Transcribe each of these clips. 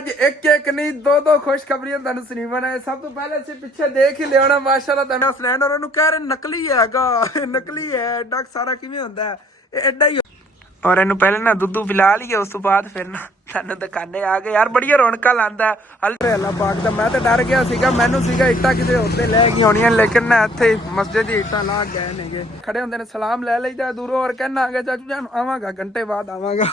ਅੱਜ ਇੱਕ ਇੱਕ ਨਹੀਂ ਦੋ ਖੁਸ਼ਖਬਰੀਆਂ ਤੁਹਾਨੂੰ ਸੁਣਾਉਣਾ ਹੈ। ਸਭ ਤੋਂ ਪਹਿਲੇ ਅਸੀਂ ਪਿੱਛੇ ਦੇਖ ਹੀ ਲਿਆਣਾ ਮਾਸ਼ਾਅੱਲਾ ਤੁਹਾਨੂੰ ਸਲੈਂਡ ਉਹਨਾਂ ਨੂੰ ਕਹਿ ਰਹੇ ਨਕਲੀ ਹੈਗਾ, ਨਕਲੀ ਹੈ। ਐਡਾ ਸਾਰਾ ਕਿਵੇਂ ਹੁੰਦਾ ਹੈ, ਇਹ ਐਡਾ ਹੀ। ਔਰ ਇਹਨੂੰ ਪਹਿਲੇ ਨਾ ਦੁੱਧੂ ਪਿਲਾ ਲਈਏ, ਉਸ ਤੋਂ ਬਾਅਦ ਫਿਰ ਨਾ ਤੁਹਾਨੂੰ ਦੁਕਾਨੇ ਆ ਗਏ। ਯਾਰ ਬੜੀਆਂ ਰੌਣਕਾਂ ਲਾਉਂਦਾ ਅੱਲਾ ਪਾਕ ਦਾ। ਮੈਂ ਤਾਂ ਡਰ ਗਿਆ ਸੀਗਾ, ਮੈਨੂੰ ਸੀਗਾ ਇੱਟਾਂ ਕਿਤੇ ਉੱਤੇ ਲੈ ਗਈ ਹੋਣੀਆਂ, ਲੇਕਿਨ ਨਾ ਇੱਥੇ ਮਸਜਿਦ ਦੀ ਇੱਟਾਂ ਲਾ ਗਏ ਨੇਗੇ। ਖੜੇ ਹੁੰਦੇ ਨੇ, ਸਲਾਮ ਲੈ ਲਈਦਾ ਦੂਰੋਂ ਔਰ ਕਹਿਣਾ ਆ ਗਿਆ ਚਾਚੂ ਜਾਨ ਆਵਾਂਗਾ, ਘੰਟੇ ਬਾਅਦ ਆਵਾਂਗਾ।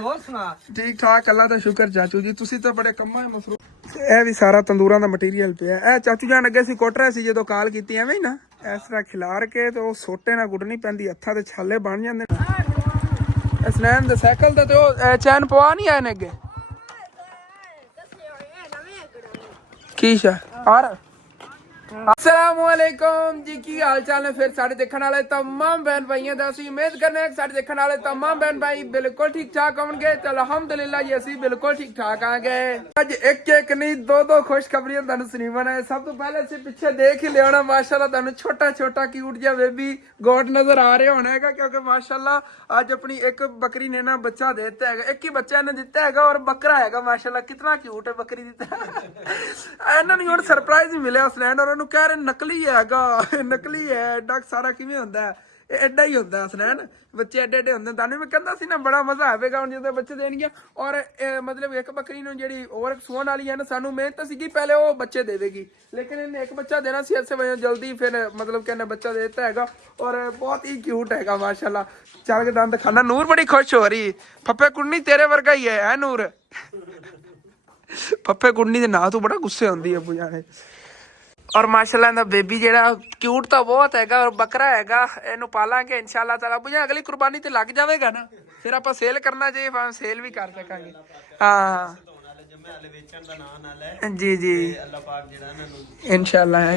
ਹੋਰ ਸੁਣਾ ਠੀਕ ਠਾਕ, ਅੱਲਾ ਦਾ ਸ਼ੁਕਰ ਚਾਚੂ ਜੀ, ਤੁਸੀਂ ਤਾਂ ਬੜੇ ਕੰਮਾਂ ਮਸਰੂਫ। ਇਹ ਵੀ ਸਾਰਾ ਤੰਦੂਰਾਂ ਦਾ ਮਟੀਰੀਅਲ ਪਿਆ। ਇਹ ਚਾਚੂ ਜਾਨ ਅੱਗੇ ਸੀ ਕੁੱਟ ਰਹੇ ਸੀ ਜਦੋਂ ਕਾਲ ਕੀਤੀ, ਐਵੇਂ ਹੀ ਨਾ ਇਸ ਤਰ੍ਹਾਂ ਖਿਲਾਰ ਕੇ ਤੇ ਉਹ ਸੋਟੇ ਨਾਲ ਕੁੱਟਣੀ ਪੈਂਦੀ, ਹੱਥਾਂ ਤੇ ਛਾਲੇ ਬਣ ਜਾਂਦੇ ਨੇ। ਸਨੈਨ ਦੇ ਸਾਈਕਲ ਤੇ ਉਹ ਚੈਨ ਪਵਾ ਨਹੀਂ ਆਏ ਨੇ ਅੱਗੇ ਕੀ ਸ਼ਾ ਆਰ। अस्सलामुअलैकुम जी, की हाल चाल है फिर साढ़े देखने वाले तमाम बहन भाइयों का। असं उम्मीद करने साढ़े देखने वाले तमाम बहन भाई बिल्कुल ठीक ठाक होंगे। तो अलहमदुलिल्लाह जी असी बिल्कुल ठीक ठाक आ गए। अज एक एक नहीं दो खुशखबरियां तुहानू सुनावना है। सब तो पहले असी पिछे देख ही लिया माशाल्लाह, तुहानू छोटा छोटा क्यूट जिहा बेबी गोट नजर आ रहा होना है, क्योंकि माशाल्लाह अज अपनी एक बकरी ने ना बच्चा दे दिता है। एक ही बच्चा ने दिता है और बकरा है माशाल्लाह, कितना क्यूट है बकरी दी तरह। इन्होंने हुण सरप्राइज ही मिले स्नैन और कह रहे नकली हैगा, नकली है। एडा सारा किवें हुंदा है, ਇਹ ਐਡਾ ਹੀ ਹੁੰਦਾ ਸਨੈਨ। ਬੱਚੇ ਐਡੇ ਐਡੇ ਹੁੰਦੇ। ਤੁਹਾਨੂੰ ਮੈਂ ਕਹਿੰਦਾ ਸੀ ਨਾ ਬੜਾ ਮਜ਼ਾ ਆਵੇਗਾ ਹੁਣ ਜਦੋਂ ਬੱਚੇ ਦੇਣਗੇ। ਔਰ ਮਤਲਬ ਇੱਕ ਬੱਕਰੀ ਨੂੰ ਜਿਹੜੀ ਹੋਰ ਸੂਣ ਵਾਲੀ ਹੈ ਨਾ, ਸਾਨੂੰ ਮਿਹਨਤ ਸੀਗੀ ਪਹਿਲੇ ਉਹ ਬੱਚੇ ਦੇਵੇਗੀ, ਲੇਕਿਨ ਇਹਨੇ ਇੱਕ ਬੱਚਾ ਦੇਣਾ ਸੀ ਇਸੇ ਵਜ੍ਹਾ ਜਲਦੀ ਫਿਰ ਮਤਲਬ ਕਿ ਇਹਨੇ ਬੱਚਾ ਦੇ ਦਿੱਤਾ ਹੈਗਾ। ਔਰ ਬਹੁਤ ਹੀ ਕਿਊਟ ਹੈਗਾ ਮਾਸ਼ਾਅੱਲਾ। ਚੱਲ ਕੇ ਦੰਦ ਖਾਣਾ। ਨੂਰ ਬੜੀ ਖੁਸ਼ ਹੋ ਰਹੀ। ਫੱਫੇ ਕੁੰਨੀ ਤੇਰੇ ਵਰਗਾ ਹੀ ਹੈ ਨੂਰ। ਫੱਫੇ ਕੁੰਨੀ ਦੇ ਨਾਂ ਤੋਂ ਬੜਾ ਗੁੱਸੇ ਹੁੰਦੀ ਹੈ ਬੁਝਾ ਨੇ। और माशाल्लाह ਦਾ ਬੇਬੀ ਜਿਹੜਾ ਕਿਊਟ ਤਾਂ ਬਹੁਤ ਹੈਗਾ ਔਰ ਬੱਕਰਾ ਹੈਗਾ। ਇਹਨੂੰ ਪਾਲਾਂਗੇ ਇਨਸ਼ਾਅੱਲਾ ਤਾਲਾ। ਬੁਝਾ ਅਗਲੀ ਕੁਰਬਾਨੀ ਤੇ ਲੱਗ ਜਾਵੇਗਾ ਨਾ, ਫਿਰ ਆਪਾਂ ਸੇਲ ਕਰਨਾ ਚਾਹੀਏ, ਫਿਰ ਸੇਲ ਵੀ ਕਰ ਸਕਾਂਗੇ। ਹਾਂ जी जी इंशाल्लाह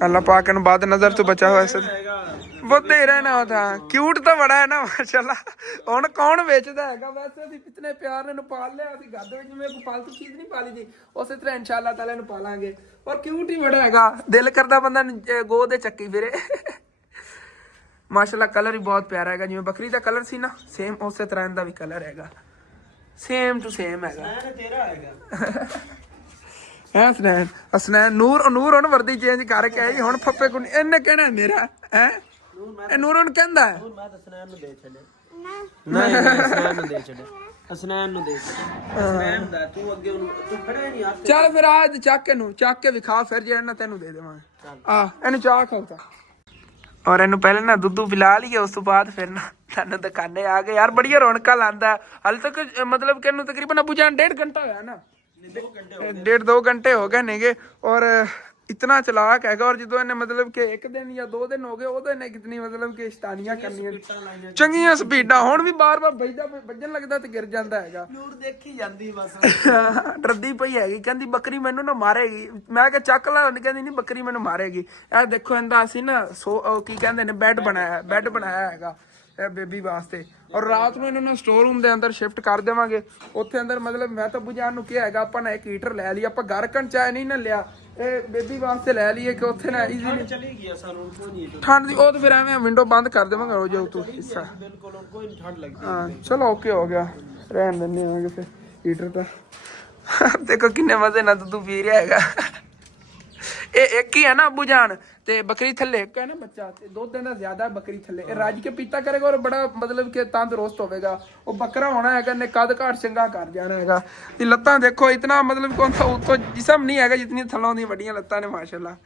अल्लाह पाक ने बाद नजर तो बचा हुआ। वो दे रहना होता क्यूट तो बड़ा है ना माशाल्लाह। हुण कौन बेचदा हैगा, वैसे ਅਸੀਂ कितने प्यार ने पाल लिया। ਅਸੀਂ घर ਦੇ ਵਿੱਚ ਜਿਵੇਂ ਕੋਈ ਪਾਲਤੂ ਚੀਜ਼ ਨਹੀਂ ਪਾਲੀ ਦੀ, ਉਸੇ ਤਰ੍ਹਾਂ इंशाल्लाह ताला ਨੂੰ ਪਾਲਾਂਗੇ। ਔਰ ਕਿਊਟ ਹੀ ਬੜਾ ਹੈਗਾ, ਦਿਲ ਕਰਦਾ ਬੰਦਾ ਗੋਦ ਦੇ ਚੱਕੀ ਫਿਰੇ। ਮਾਸ਼ਾਅੱਲਾ ਕਲਰ ਵੀ ਬਹੁਤ ਪਿਆਰਾ ਹੈਗਾ, ਜਿਵੇਂ ਬੱਕਰੀ ਦਾ ਕਲਰ ਸੀ ਨਾ ਸੇਮ ਉਸੇ ਤਰ੍ਹਾਂ ਦਾ ਵੀ ਕਲਰ ਹੈਗਾ, सेम टू सेम है। हसनैन हसनैन नूर नूर हुण वर्दी चेंज करके आई। हुण फप्पे को इन्ने कहना मेरा है नूर हुण कहंदा है चल फिर आज चक के विखा, फिर जे ना तेनू दे देवांगे। आ इहनू चाह खाओ और ਇਹਨੂੰ ਪਹਿਲੇ ਨਾ ਦੁੱਧੂ ਪਿਲਾ ਲਈਏ, ਉਸ ਤੋਂ ਬਾਅਦ ਫਿਰ ਨਾ ਤੁਹਾਨੂੰ ਦੁਕਾਨੇ ਆ ਗਏ। ਯਾਰ ਬੜੀਆਂ ਰੌਣਕਾਂ ਲਾਉਂਦਾ। ਹਾਲੇ ਤੱਕ ਮਤਲਬ ਕਿ ਇਹਨੂੰ ਤਕਰੀਬਨ ਅਬੂ ਜਾਨ 1.5 ਘੰਟਾ ਹੋਇਆ ਨਾ, 1.5-2 घंटे हो गए नेगे। और इतना चलाक हैगा। और जो इन्हें मतलब कि 1 दिन या 2 दिन हो गए, उदो इन्हें कितनी मतलब कि शैतानियां करनियां चंगियां स्पीडां। हुण भी बार बार ਵੱਜਣ ਲੱਗਦਾ ਤੇ ਗਿਰ ਜਾਂਦਾ ਹੈਗਾ। ਨੂਰ ਦੇਖੀ ਜਾਂਦੀ ਬਸ ਡਰਦੀ ਪਈ ਹੈਗੀ, ਕਹਿੰਦੀ ਬੱਕਰੀ ਮੈਨੂੰ ਨਾ ਮਾਰੇਗੀ। ਮੈਂ ਕਿਹਾ ਚੱਕ ਲਾ, ਕਹਿੰਦੀ ਨਹੀਂ ਬੱਕਰੀ ਮੈਨੂੰ ਮਾਰੇਗੀ। ਇਹ ਦੇਖੋ ਇਹਦਾ ਅਸੀਂ ਨਾ ਕੀ ਕਹਿੰਦੇ ਨੇ ਬੈੱਡ ਬਣਾਇਆ ਹੈਗਾ ਇਹ ਬੇਬੀ ਵਾਸਤੇ। ਔਰ ਰਾਤ ਨੂੰ ਇਹਨਾਂ ਨੂੰ ਸਟੋਰ ਰੂਮ ਦੇ ਅੰਦਰ ਸ਼ਿਫਟ ਕਰ ਦੇਵਾਂਗੇ। ਉੱਥੇ ਅੰਦਰ ਮਤਲਬ ਮੈਂ ਤਾਂ ਬੁਝਾਨ ਨੂੰ ਕਿਹਾ ਹੈਗਾ ਆਪਾਂ ਨਾ ਇੱਕ ਹੀਟਰ ਲੈ ਲਈ, ਆਪਾਂ ਘਰ ਕਣ ਚਾਹ ਨਹੀਂ ਨਾ ਲਿਆ, ਇਹ ਬੇਬੀ ਵਾਸਤੇ ਲੈ ਲਈਏ ਕਿ ਉੱਥੇ ਨਾ ਈਜ਼ੀਲੀ ਚਲੀ ਗਿਆ ਸਾਨੂੰ ਠੰਡ ਦੀ। ਉਹ ਤਾਂ ਫਿਰ ਐਵੇਂ ਵਿੰਡੋ ਬੰਦ ਕਰ ਦੇਵਾਂਗੇ ਹੋ ਜਾਊ ਤੂੰ ਹਿੱਸਾ। ਬਿਲਕੁਲ ਕੋਈ ਨਹੀਂ ਠੰਡ ਲੱਗਦੀ। ਹਾਂ ਚਲੋ ਓਕੇ ਹੋ ਗਿਆ, ਰਹਿਣ ਦਿੰਦੇ ਆਂਗੇ ਫਿਰ ਹੀਟਰ ਤਾਂ। ਦੇਖੋ ਕਿੰਨੇ ਮਜ਼ੇ ਨਾਲ ਦੁੱਧ ਪੀ ਰਿਹਾ ਹੈਗਾ। ਇਹ ਇੱਕ ਹੀ ਹੈ ਨਾ ਅਬੂ ਜਾਨ, ਤੇ ਬੱਕਰੀ ਥੱਲੇ ਇੱਕ ਹੈ ਨਾ ਬੱਚਾ, ਤੇ ਦੁੱਧ ਇਹਦਾ ਜ਼ਿਆਦਾ ਬੱਕਰੀ ਥੱਲੇ। ਇਹ ਰੱਜ ਕੇ ਪੀਤਾ ਕਰੇਗਾ ਔਰ ਬੜਾ ਮਤਲਬ ਕਿ ਤੰਦਰੁਸਤ ਹੋਵੇਗਾ। ਉਹ ਬੱਕਰਾ ਹੋਣਾ ਹੈਗਾ ਨੇ ਕੱਦ ਘਾਟ ਚੰਗਾ ਕਰ ਜਾਣਾ ਹੈਗਾ। ਇਹ ਲੱਤਾਂ ਦੇਖੋ ਇਤਨਾ ਮਤਲਬ ਕੌਣ ਸਾ ਉੱਤੋਂ ਜਿਸਮ ਨਹੀਂ ਹੈਗਾ ਜਿਤਨੀ ਥੱਲੋਂ ਦੀਆਂ ਵੱਡੀਆਂ ਲੱਤਾਂ ਨੇ ਮਾਸ਼ਾਅੱਲਾ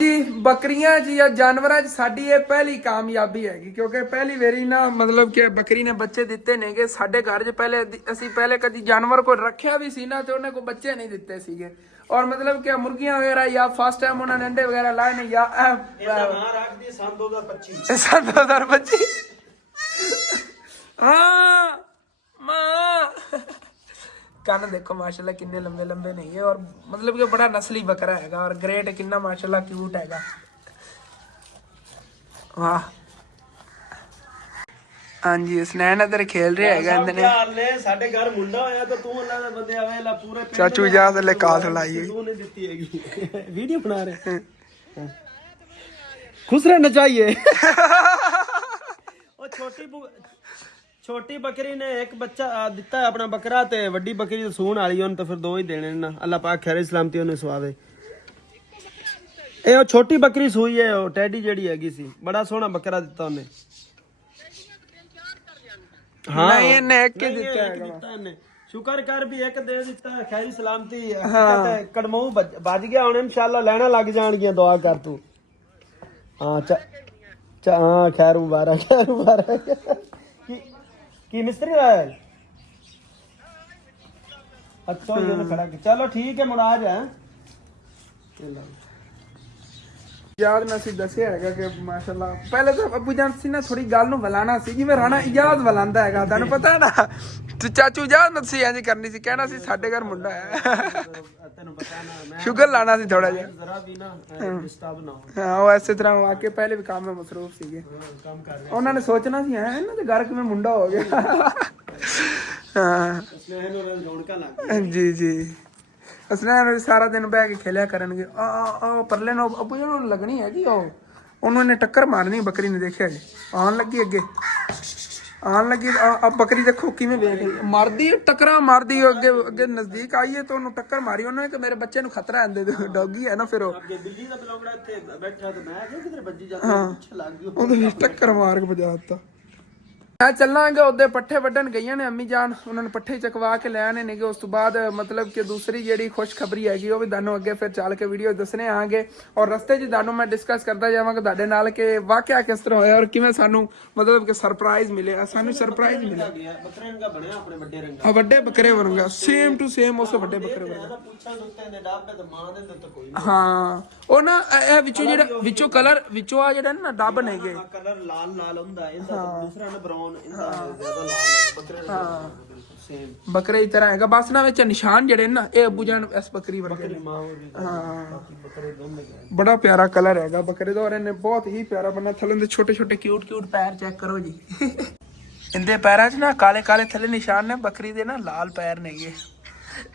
ਜੀ। ਬੱਕਰੀਆਂ ਜੀ ਜਾਂ ਜਾਨਵਰਾਂ 'ਚ ਸਾਡੀ ਇਹ ਪਹਿਲੀ ਕਾਮਯਾਬੀ ਹੈਗੀ, ਕਿਉਂਕਿ ਪਹਿਲੀ ਵਾਰੀ ਨਾ ਮਤਲਬ ਕਿ ਬੱਕਰੀ ਨੇ ਬੱਚੇ ਦਿੱਤੇ ਨੇਗੇ ਸਾਡੇ ਘਰ 'ਚ। ਅਸੀਂ ਪਹਿਲੇ ਕਦੀ ਜਾਨਵਰ ਕੋਈ ਰੱਖਿਆ ਵੀ ਸੀ ਨਾ ਤੇ ਉਹਨੇ ਕੋਈ ਬੱਚੇ ਨਹੀਂ ਦਿੱਤੇ ਸੀਗੇ। और मतलब क्या मुर्गियां वगैरह या फर्स्ट टाइम उन्होंने अंडे वगैरह लाए नहीं या सन 2025 हाँ मां कान देखो माशाल्लाह किन्ने लंबे लंबे नहीं है। और मतलब कि बड़ा नस्ली बकरा हैगा और ग्रेट किन्ना माशाल्लाह क्यूट हैगा। वाह हाँ जी स्नैन इधर खेल रहे हैं। ਸਾਡੇ ਘਰ ਮੁੰਡਾ ਹੋਇਆ ਤਾਂ ਤੂੰ ਉਹਨਾਂ ਦੇ ਬੰਦੇ ਆਵੇ ਲਾ ਪੂਰੇ ਚਾਚੂ ਜਾ ਥੱਲੇ ਕਾਸ ਲਾਈ ਤੂੰ ਨੇ ਦਿੱਤੀ ਹੈਗੀ। ਵੀਡੀਓ ਬਣਾ ਰਹੇ ਖੁਸ਼ ਰਹਿਣਾ ਚਾਹੀਏ। ਉਹ ਛੋਟੀ ਬੱਕਰੀ ਨੇ ਇੱਕ ਬੱਚਾ ਦਿੱਤਾ ਹੈ ਆਪਣਾ ਬੱਕਰਾ, ਤੇ ਵੱਡੀ ਬੱਕਰੀ ਸੂਣ ਵਾਲੀ ਉਹਨੂੰ ਤਾਂ ਫਿਰ ਦੋ ਹੀ ਦੇਣੇ ਨੇ ਨਾ। ਅੱਲਾਹ ਪਾਕ ਖੈਰ ਸਲਾਮਤੀ ਉਹਨੂੰ ਸਵਾਵੇ। ਇਹ ਉਹ ਛੋਟੀ ਬੱਕਰੀ ਸੂਈ ਹੈ, ਉਹ ਟੈਡੀ ਜਿਹੜੀ ਹੈਗੀ ਸੀ, ਬੜਾ ਸੋਹਣਾ ਬੱਕਰਾ ਦਿੱਤਾ ਉਹਨੇ। ਹਾਂ ਨਹੀਂ ਇਹਨੇ ਇੱਕ ਹੀ ਨਹੀਂ, ਦਿੱਤਾ ਇੱਕ ਹੈਗਾ। ਦਿੱਤਾ ਇਹਨੇ। ਸ਼ੁਕਰ ਕਰ ਵੀ ਇੱਕ ਦੇ ਦਿੱਤਾ, ਖੈਰੀ ਸਲਾਮਤੀ ਕਹਿੰਦਾ ਕੜਮੂ ਵੱਜ ਗਿਆ। ਹੁਣ ਇਨਸ਼ਾਅੱਲਾ ਲੈਣਾ ਲੱਗ ਜਾਣਗੀਆਂ, ਦੁਆ ਕਰ ਤੂੰ। ਹਾਂ ਹਾਂ ਖੈਰ ਮੁਬਾਰਕ, ਖੈਰ ਮੁਬਾਰਕ। ਕੀ ਮਿਸਤਰੀ ਆਇਆ ਹੈ? ਅੱਛਾ ਇਹਨੇ ਖੜਾ ਕੀਤਾ। ਚਲੋ ਠੀਕ ਹੈ ਮੁਰਾਜ ਹੈ। ਯਾਦ ਨਾ ਸੀ ਦੱਸਿਆ ਹੈਗਾ ਕਿ ਮਾਸ਼ਾਅੱਲਾ ਪਹਿਲੇ ਤਾਂ ਅੱਬੂ ਜਾਨ ਸੀ ਨਾ ਥੋੜੀ ਗੱਲ ਨੂੰ ਵਲਾਣਾ ਸੀ, ਜਿਵੇਂ ਰਾਣਾ ਇਜਾਜ਼ ਵਲਾਂਦਾ ਹੈਗਾ, ਤੁਹਾਨੂੰ ਪਤਾ ਹੈ ਨਾ। ਤੇ ਚਾਚੂ ਇਜਾਜ਼ ਨਾ ਸੀ ਇੰਜ ਕਰਨੀ ਸੀ, ਕਹਿਣਾ ਸੀ ਸਾਡੇ ਘਰ ਮੁੰਡਾ ਹੈ। ਤੈਨੂੰ ਪਤਾ ਨਾ ਮੈਂ ਸ਼ੁਗਰ ਲਾਣਾ ਸੀ ਥੋੜਾ ਜਿਹਾ। ਜ਼ਰਾ ਵੀ ਨਾ ਡਿਸਟਰਬ ਨਾ ਹੋ। ਹਾਂ ਉਹ ਐਸੇ ਤਰ੍ਹਾਂ ਵਾਕੇ ਪਹਿਲੇ ਵੀ ਕੰਮ ਵਿੱਚ ਮਸਰੂਫ ਸੀਗੇ। ਕੰਮ ਕਰ ਰਿਹਾ ਉਹਨਾਂ ਨੇ ਸੋਚਣਾ ਸੀ ਹੈ ਇਹਨਾਂ ਦੇ ਘਰ ਕਿਵੇਂ ਮੁੰਡਾ ਹੋ ਗਿਆ। ਹਾਂ ਸਨੇਹ ਨੂੰ ਰੌਣਕਾਂ ਲੱਗ ਗਈਆਂ। ਜੀ ਜੀ ਅਸਨਾ ਸਾਰਾ ਦਿਨ ਬਹਿ ਕੇ ਖੇਲਿਆ ਕਰਨਗੇ। ਆ ਪਰਲੇ ਨੂੰ ਅੱਬੂ ਜੀ ਨੂੰ ਲੱਗਣੀ ਹੈਗੀ ਉਹਨੂੰ ਇਹਨੇ ਟੱਕਰ ਮਾਰਨੀ ਬੱਕਰੀ ਨੇ। ਦੇਖਿਆ ਜੀ ਆਉਣ ਲੱਗੀ ਅੱਗੇ, ਆਉਣ ਲੱਗੀ। ਆ ਬੱਕਰੀ ਦੇਖੋ ਕਿਵੇਂ ਵੇਖ ਮਾਰਦੀ ਟੱਕਰਾਂ ਮਾਰਦੀ ਅੱਗੇ ਅੱਗੇ ਨਜ਼ਦੀਕ ਆਈਏ ਤਾਂ ਉਹਨੂੰ ਟੱਕਰ ਮਾਰੀ ਉਹਨੇ ਕਿ ਮੇਰੇ ਬੱਚੇ ਨੂੰ ਖਤਰਾ ਆਂਦੇ ਡੌਗੀ ਹੈ ਨਾ। ਫਿਰ ਉਹ ਅੱਗੇ ਬਿੱਲੀ ਦਾ ਬਲੌਗੜਾ ਇੱਥੇ ਬੈਠਾ ਤੇ ਮੈਂ ਕਿਹਾ ਕਿਧਰ ਵੱਜੀ ਜਾਂਦਾ, ਪਿੱਛੇ ਲੱਗ ਗਈ ਉਹਦੇ ਟੱਕਰ ਮਾਰ ਕੇ ਭਜਾ ਦਿੱਤਾ। ਮੈਂ ਚੱਲਾਂਗੇ ਉਹਦੇ ਪੱਠੇ ਵੱਢਣ ਗਈਆਂ ਨੇ ਅੰਮੀ ਜਾਨ, ਉਹਨਾਂ ਨੂੰ ਪੱਠੇ ਚਕਵਾ ਕੇ ਲੈ ਆਣੇ ਨੇਗੇ। ਉਸ ਤੋਂ ਬਾਅਦ ਮਤਲਬ ਕਿ ਦੂਸਰੀ ਜਿਹੜੀ ਖੁਸ਼ਖਬਰੀ ਹੈਗੀ ਉਹ ਵੀ ਤੁਹਾਨੂੰ ਅੱਗੇ ਫਿਰ ਚੱਲ ਕੇ ਵੀਡੀਓ ਦੱਸਣੇ ਆਂਗੇ। ਔਰ ਰਸਤੇ 'ਚ ਤੁਹਾਨੂੰ ਮੈਂ ਡਿਸਕਸ ਕਰਦਾ ਜਾਵਾਂਗਾ ਤੁਹਾਡੇ ਨਾਲ ਕਿ ਵਾਕਿਆ ਕਿਸ ਤਰ੍ਹਾਂ ਹੋਇਆ ਔਰ ਕਿਵੇਂ ਸਾਨੂੰ ਮਤਲਬ ਕਿ ਸਰਪ੍ਰਾਈਜ਼ ਮਿਲਿਆ। ਸਾਨੂੰ ਸਰਪ੍ਰਾਈਜ਼ ਮਿਲਿਆ ਬੱਕਰੇ ਰੰਗਾ ਬਣਿਆ ਆਪਣੇ ਵੱਡੇ ਰੰਗਾ। ਆ ਵੱਡੇ ਬੱਕਰੇ ਬਣੂਗਾ ਸੇਮ ਟੂ ਸੇਮ ਉਸ ਵੱਡੇ ਬੱਕਰੇ ਬਣੂਗਾ। ਪੁੱਛਾਂ ਉੱਤੇ ਦੇ ਡੱਬ ਤੇ ਮਾਂ ਦੇ ਤੇ ਕੋਈ ਹਾਂ ਉਹ ਨਾ ਇਹ ਵਿੱਚੋਂ ਜਿਹੜਾ ਵਿੱਚੋਂ ਕਲਰ ਵਿੱਚੋਂ ਆ ਜਿਹੜਾ ਨਾ ਡੱਬ ਨੇਗੇ ਕਲਰ ਲਾਲ ਲਾਲ ਹੁੰਦਾ, ਇਹਦਾ ਦੂਸਰਾ ਨਾ ਬਰਾਊਨ, ਇਹਦਾ ਜ਼ਿਆਦਾ ਲਾਲ ਹੈ ਬੱਕਰੇ ਦਾ ਸੇਮ ਬੱਕਰੇ ਦੀ ਤਰ੍ਹਾਂ ਹੈਗਾ। ਬਸ ਨਾ ਵਿੱਚ ਨਿਸ਼ਾਨ ਜਿਹੜੇ ਨਾ ਇਹ ਅੱਬੂ ਜਾਨ ਇਸ ਬੱਕਰੀ ਵਰਗੇ ਨੇ। ਮਾਂ ਵੀ ਹਾਂ ਬੱਕਰੇ ਦੋਨੇ ਗਏ। ਬੜਾ ਪਿਆਰਾ ਕਲਰ ਹੈਗਾ ਬੱਕਰੇ ਦਾ ਔਰ ਇਹਨੇ ਬਹੁਤ ਹੀ ਪਿਆਰਾ ਬਣਿਆ। ਥੱਲੇ ਦੇ ਛੋਟੇ ਛੋਟੇ ਕਿਊਟ ਪੈਰ ਚੈੱਕ ਕਰੋ ਜੀ। ਇਹਦੇ ਪੈਰਾਂ 'ਚ ਨਾ ਕਾਲੇ ਕਾਲੇ ਥੱਲੇ ਨਿਸ਼ਾਨ ਨੇ, ਬੱਕਰੀ ਦੇ ਨਾ ਲਾਲ ਪੈਰ ਨੇਗੇ।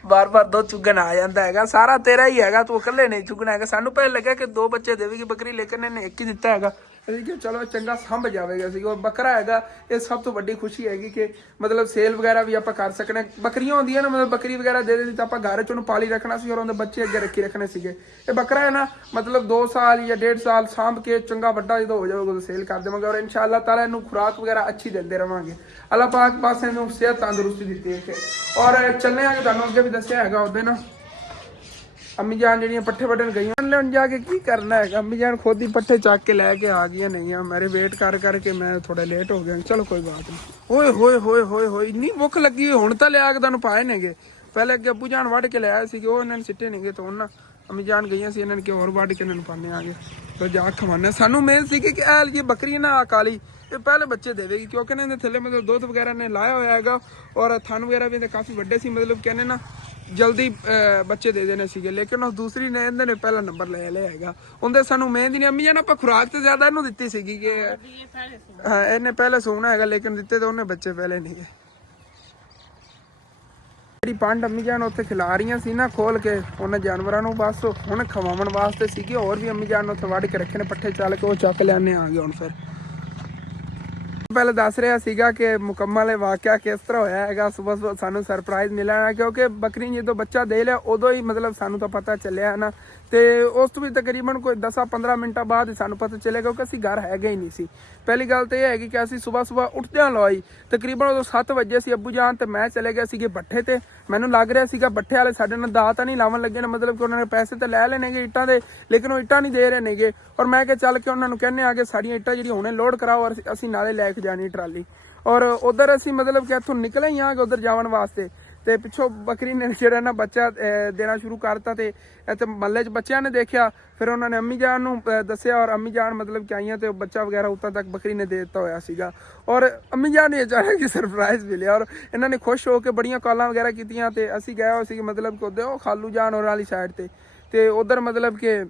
ਬਾਰ ਦੁੱਧ ਚੁਗਣ ਆ ਜਾਂਦਾ ਹੈਗਾ। ਸਾਰਾ ਤੇਰਾ ਹੀ ਹੈਗਾ, ਤੂੰ ਇਕੱਲੇ ਨਹੀਂ ਚੁਗਣਾ ਹੈਗਾ। ਸਾਨੂੰ ਪਹਿਲੇ ਲੱਗਿਆ ਕਿ 2 ਬੱਚੇ ਦੇਵੇਗੀ ਬੱਕਰੀ, ਲੇਕਿਨ ਇਹਨੇ ਇੱਕ ਹੀ ਦਿੱਤਾ ਹੈਗਾ। ਅਸੀਂ ਕਿ ਚਲੋ ਚੰਗਾ ਸੰਭ ਜਾਵੇਗਾ ਸੀ। ਉਹ ਬੱਕਰਾ ਹੈਗਾ, ਇਹ ਸਭ ਤੋਂ ਵੱਡੀ ਖੁਸ਼ੀ ਹੈਗੀ ਕਿ ਮਤਲਬ ਸੇਲ ਵਗੈਰਾ ਵੀ ਆਪਾਂ ਕਰ ਸਕਣੇ। ਬੱਕਰੀਆਂ ਹੁੰਦੀਆਂ ਨਾ ਮਤਲਬ ਬੱਕਰੀ ਵਗੈਰਾ ਦੇ ਦਿੰਦੀ ਤਾਂ ਆਪਾਂ ਘਰ 'ਚ ਉਹਨੂੰ ਪਾਲੀ ਰੱਖਣਾ ਸੀ ਔਰ ਉਹਦੇ ਬੱਚੇ ਅੱਗੇ ਰੱਖਣੇ ਸੀਗੇ। ਇਹ ਬੱਕਰਾ ਹੈ ਨਾ ਮਤਲਬ 2 ਸਾਲ ਜਾਂ 1.5 ਸਾਲ ਸਾਂਭ ਕੇ ਚੰਗਾ ਵੱਡਾ ਜਦੋਂ ਹੋ ਜਾਵੇਗਾ ਉਦੋਂ ਸੇਲ ਕਰ ਦੇਵਾਂਗੇ। ਔਰ ਇਨਸ਼ਾਅੱਲਾ ਤਾਲਾ ਇਹਨੂੰ ਖੁਰਾਕ ਵਗੈਰਾ ਅੱਛੀ ਦਿੰਦੇ ਰਵਾਂਗੇ। ਅੱਲਾਹ ਪਾਕ ਪਾਸੇ ਇਹਨੂੰ ਸਿਹਤ ਤੰਦਰੁਸਤੀ ਦਿੱਤੀ ਹੈ। ਔਰ ਚੱਲੇ ਆ ਕਿ ਤੁਹਾਨੂੰ ਅੱਗੇ ਵੀ ਦੱਸਿਆ ਹੈਗਾ ਉਹਦੇ ਨਾ ਅੰਮੀ ਜਾਨ ਜਿਹੜੀਆਂ ਪੱਠੇ ਵੱਢਣ ਗਈਆਂ ਲੈਣ ਜਾ ਕੇ ਕੀ ਕਰਨਾ ਹੈਗਾ। ਅੰਮੀ ਜਾਨ ਖੁਦ ਹੀ ਪੱਠੇ ਚੱਕ ਕੇ ਲੈ ਕੇ ਆ ਗਈਆਂ ਨੇਗੀਆਂ। ਮੇਰੇ ਵੇਟ ਕਰ ਕਰਕੇ ਮੈਂ ਥੋੜਾ ਲੇਟ ਹੋ ਗਿਆ। ਚਲੋ ਕੋਈ ਬਾਤ ਨਹੀਂ। ਓਏ ਹੋਏ ਹੋਏ ਹੋਏ ਹੋਏ ਇੰਨੀ ਭੁੱਖ ਲੱਗੀ ਹੋਈ ਹੁਣ ਤਾਂ ਲਿਆ ਕੇ ਤੁਹਾਨੂੰ ਪਾਏ ਨੇਗੇ। ਪਹਿਲੇ ਅੱਗੇ ਅੱਬੂ ਜਾਨ ਵੱਢ ਕੇ ਲਿਆਏ ਸੀਗੇ, ਉਹ ਇਹਨਾਂ ਨੇ ਸਿੱਟੇ ਨੇਗੇ ਤਾਂ ਉਹਨਾਂ ਅੰਮੀ ਜਾਨ ਗਈਆਂ ਸੀ ਇਹਨਾਂ ਨੇ ਕਿ ਹੋਰ ਵੱਢ ਕੇ ਇਹਨਾਂ ਨੂੰ ਪਾਣੇ ਆ ਗਏ ਫਿਰ ਜਾ ਖਵਾਨੇ। ਸਾਨੂੰ ਮੇਨ ਸੀ ਕਿ ਇਹ ਜੀ ਬੱਕਰੀ ਨਾ ਕਾਲੀ ਇਹ ਪਹਿਲੇ ਬੱਚੇ ਦੇਵੇਗੀ ਕਿਉਂਕਿ ਇਹਨਾਂ ਦੇ ਥੱਲੇ ਮਤਲਬ ਦੁੱਧ ਵਗੈਰਾ ਨੇ ਲਾਇਆ ਹੋਇਆ ਹੈਗਾ ਔਰ ਥਣ ਵਗੈਰਾ ਵੀ ਇਹਦੇ ਕਾਫੀ ਵੱਡੇ ਸੀ। ਮਤਲਬ ਕਹਿੰਦੇ ਨਾ ਜਲਦੀ ਬੱਚੇ ਦੇ ਦੇਣੇ ਸੀਗੇ, ਲੇਕਿਨ ਉਹ ਦੂਸਰੀ ਨੇ ਇਹਨਾਂ ਨੇ ਪਹਿਲਾ ਨੰਬਰ ਲੈ ਲਿਆ ਹੈਗਾ। ਉਹਦੇ ਸਾਨੂੰ ਮਿਹਨਤ ਨਹੀਂ ਅੰਮੀ ਜਾਨ ਆਪਾਂ ਖੁਰਾਕ ਤੇ ਜ਼ਿਆਦਾ ਇਹਨੂੰ ਦਿੱਤੀ ਸੀਗੀ ਕਿ ਹਾਂ ਇਹਨੇ ਪਹਿਲੇ ਸੋਣਾ ਹੈਗਾ, ਲੇਕਿਨ ਦਿੱਤੇ ਤਾਂ ਉਹਨੇ ਬੱਚੇ ਪਹਿਲੇ ਨਹੀਂ। ਜਿਹੜੀ ਪੰਡ ਅੰਮੀ ਜਾਨ ਉੱਥੇ ਖਿਲਾ ਰਹੀਆਂ ਸੀ ਨਾ ਖੋਲ ਕੇ ਉਹਨਾਂ ਜਾਨਵਰਾਂ ਨੂੰ ਬਸ ਹੁਣ ਖਵਾਉਣ ਵਾਸਤੇ ਸੀਗੇ। ਹੋਰ ਵੀ ਅੰਮੀ ਜਾਨ ਉੱਥੇ ਵੱਢ ਕੇ ਰੱਖੇ ਨੇ ਪੱਠੇ ਚੱਲ ਕੇ ਉਹ ਚੱਕ ਲਿਆਣੇ ਆ ਗਏ। ਹੁਣ ਫਿਰ ਪਹਿਲੇ ਦੱਸ ਰਿਹਾ ਸੀਗਾ ਕਿ ਮੁਕੰਮਲ ਵਾਕਿਆ ਕਿਸ ਤਰ੍ਹਾਂ ਹੋਇਆ ਹੈਗਾ। ਸੁਬਹ ਸਾਨੂੰ ਸਰਪ੍ਰਾਈਜ਼ ਮਿਲਿਆ ਕਿਉਂਕਿ ਬੱਕਰੀ ਨੇ ਜਦੋਂ ਬੱਚਾ ਦੇ ਲਿਆ ਉਦੋਂ ਹੀ ਮਤਲਬ ਸਾਨੂੰ ਤਾਂ ਪਤਾ ਚੱਲਿਆ ਨਾ। ਤੇ ਉਸ ਤੋਂ ਵੀ ਤਕਰੀਬਨ ਕੋਈ 10-15 ਮਿੰਟਾਂ ਬਾਅਦ ਹੀ ਸਾਨੂੰ ਪਤਾ ਚੱਲਿਆ ਕਿਉਂਕਿ ਅਸੀਂ ਘਰ ਹੈਗੇ ਹੀ ਨਹੀਂ ਸੀ। ਪਹਿਲੀ ਗੱਲ ਤਾਂ ਇਹ ਹੈਗੀ ਕਿ ਅਸੀਂ ਸੁਬਹ ਉੱਠਦਿਆਂ ਲਵਾਈ ਤਕਰੀਬਨ ਉਦੋਂ 7 ਵਜੇ ਸੀ। ਅੱਬੂ ਜਾਨ ਤੇ ਮੈਂ ਚਲੇ ਗਏ ਸੀਗੇ ਬੱਠੇ ਤੇ। ਮੈਨੂੰ ਲੱਗ ਰਿਹਾ ਸੀਗਾ ਬੱਠੇ ਵਾਲੇ ਸਾਡੇ ਨਾਲ ਦਾਅ ਤਾਂ ਨਹੀਂ ਲਾਵਣ ਲੱਗੇ ਨੇ, ਮਤਲਬ ਕਿ ਉਹਨਾਂ ਨੇ ਪੈਸੇ ਤਾਂ ਲੈ ਲੈਣਗੇ ਇੱਟਾਂ ਦੇ, ਲੇਕਿਨ ਉਹ ਇੱਟਾਂ ਨਹੀਂ ਦੇ ਰਹੇ ਨੇਗੇ। ਔਰ ਮੈਂ ਕਿਹਾ ਚੱਲ ਕੇ ਉਹਨਾਂ ਨੂੰ ਕਹਿੰਦੇ ਆ ਕਿ ਸਾਡੀਆਂ ਇੱਟਾਂ ਜਿਹੜੀਆਂ ਹੁਣੇ ਲੋਡ ਕਰਾਓ ਔਰ ਅਸੀਂ ਨਾਲੇ ਲੈ ਕੇ ਜਾਣੀ ਟਰਾਲੀ। ਔਰ ਉਧਰ ਅਸੀਂ ਮਤਲਬ ਕਿ ਇੱਥੋਂ ਨਿਕਲੇ ਹੀ ਆ ਕਿ ਉਧਰ ਜਾਣ ਵਾਸਤੇ ਤੇ ਪਿੱਛੋਂ ਬੱਕਰੀ ਨੇ ਜਿਹੜਾ ਨਾ ਬੱਚਾ ਦੇਣਾ ਸ਼ੁਰੂ ਕਰਤਾ ਤੇ ਇੱਥੇ ਮਹੱਲੇ 'ਚ ਬੱਚਿਆਂ ਨੇ ਦੇਖਿਆ। ਫਿਰ ਉਹਨਾਂ ਨੇ ਅੰਮੀ ਜਾਨ ਨੂੰ ਦੱਸਿਆ ਔਰ ਅੰਮੀ ਜਾਨ ਮਤਲਬ ਕਿ ਆਈਆਂ ਤੇ ਉਹ ਬੱਚਾ ਵਗੈਰਾ ਉੱਤੋਂ ਤੱਕ ਬੱਕਰੀ ਨੇ ਦੇ ਦਿੱਤਾ ਹੋਇਆ ਸੀਗਾ। ਔਰ ਅੰਮੀ ਜਾਨ ਨੇ ਅਚਾਨਕ ਹੀ ਸਰਪ੍ਰਾਈਜ਼ ਮਿਲਿਆ ਔਰ ਇਹਨਾਂ ਨੇ ਖੁਸ਼ ਹੋ ਕੇ ਬੜੀਆਂ ਕਾਲਾਂ ਵਗੈਰਾ ਕੀਤੀਆਂ। ਤੇ ਅਸੀਂ ਗਏ ਹੋਏ ਸੀ ਮਤਲਬ ਕਿ ਉਹਦੇ ਉਹ ਖਾਲੂ ਜਾਨ ਔਰ ਵਾਲੀ ਸਾਈਡ ਤੇ ਉਧਰ ਮਤਲਬ ਕਿ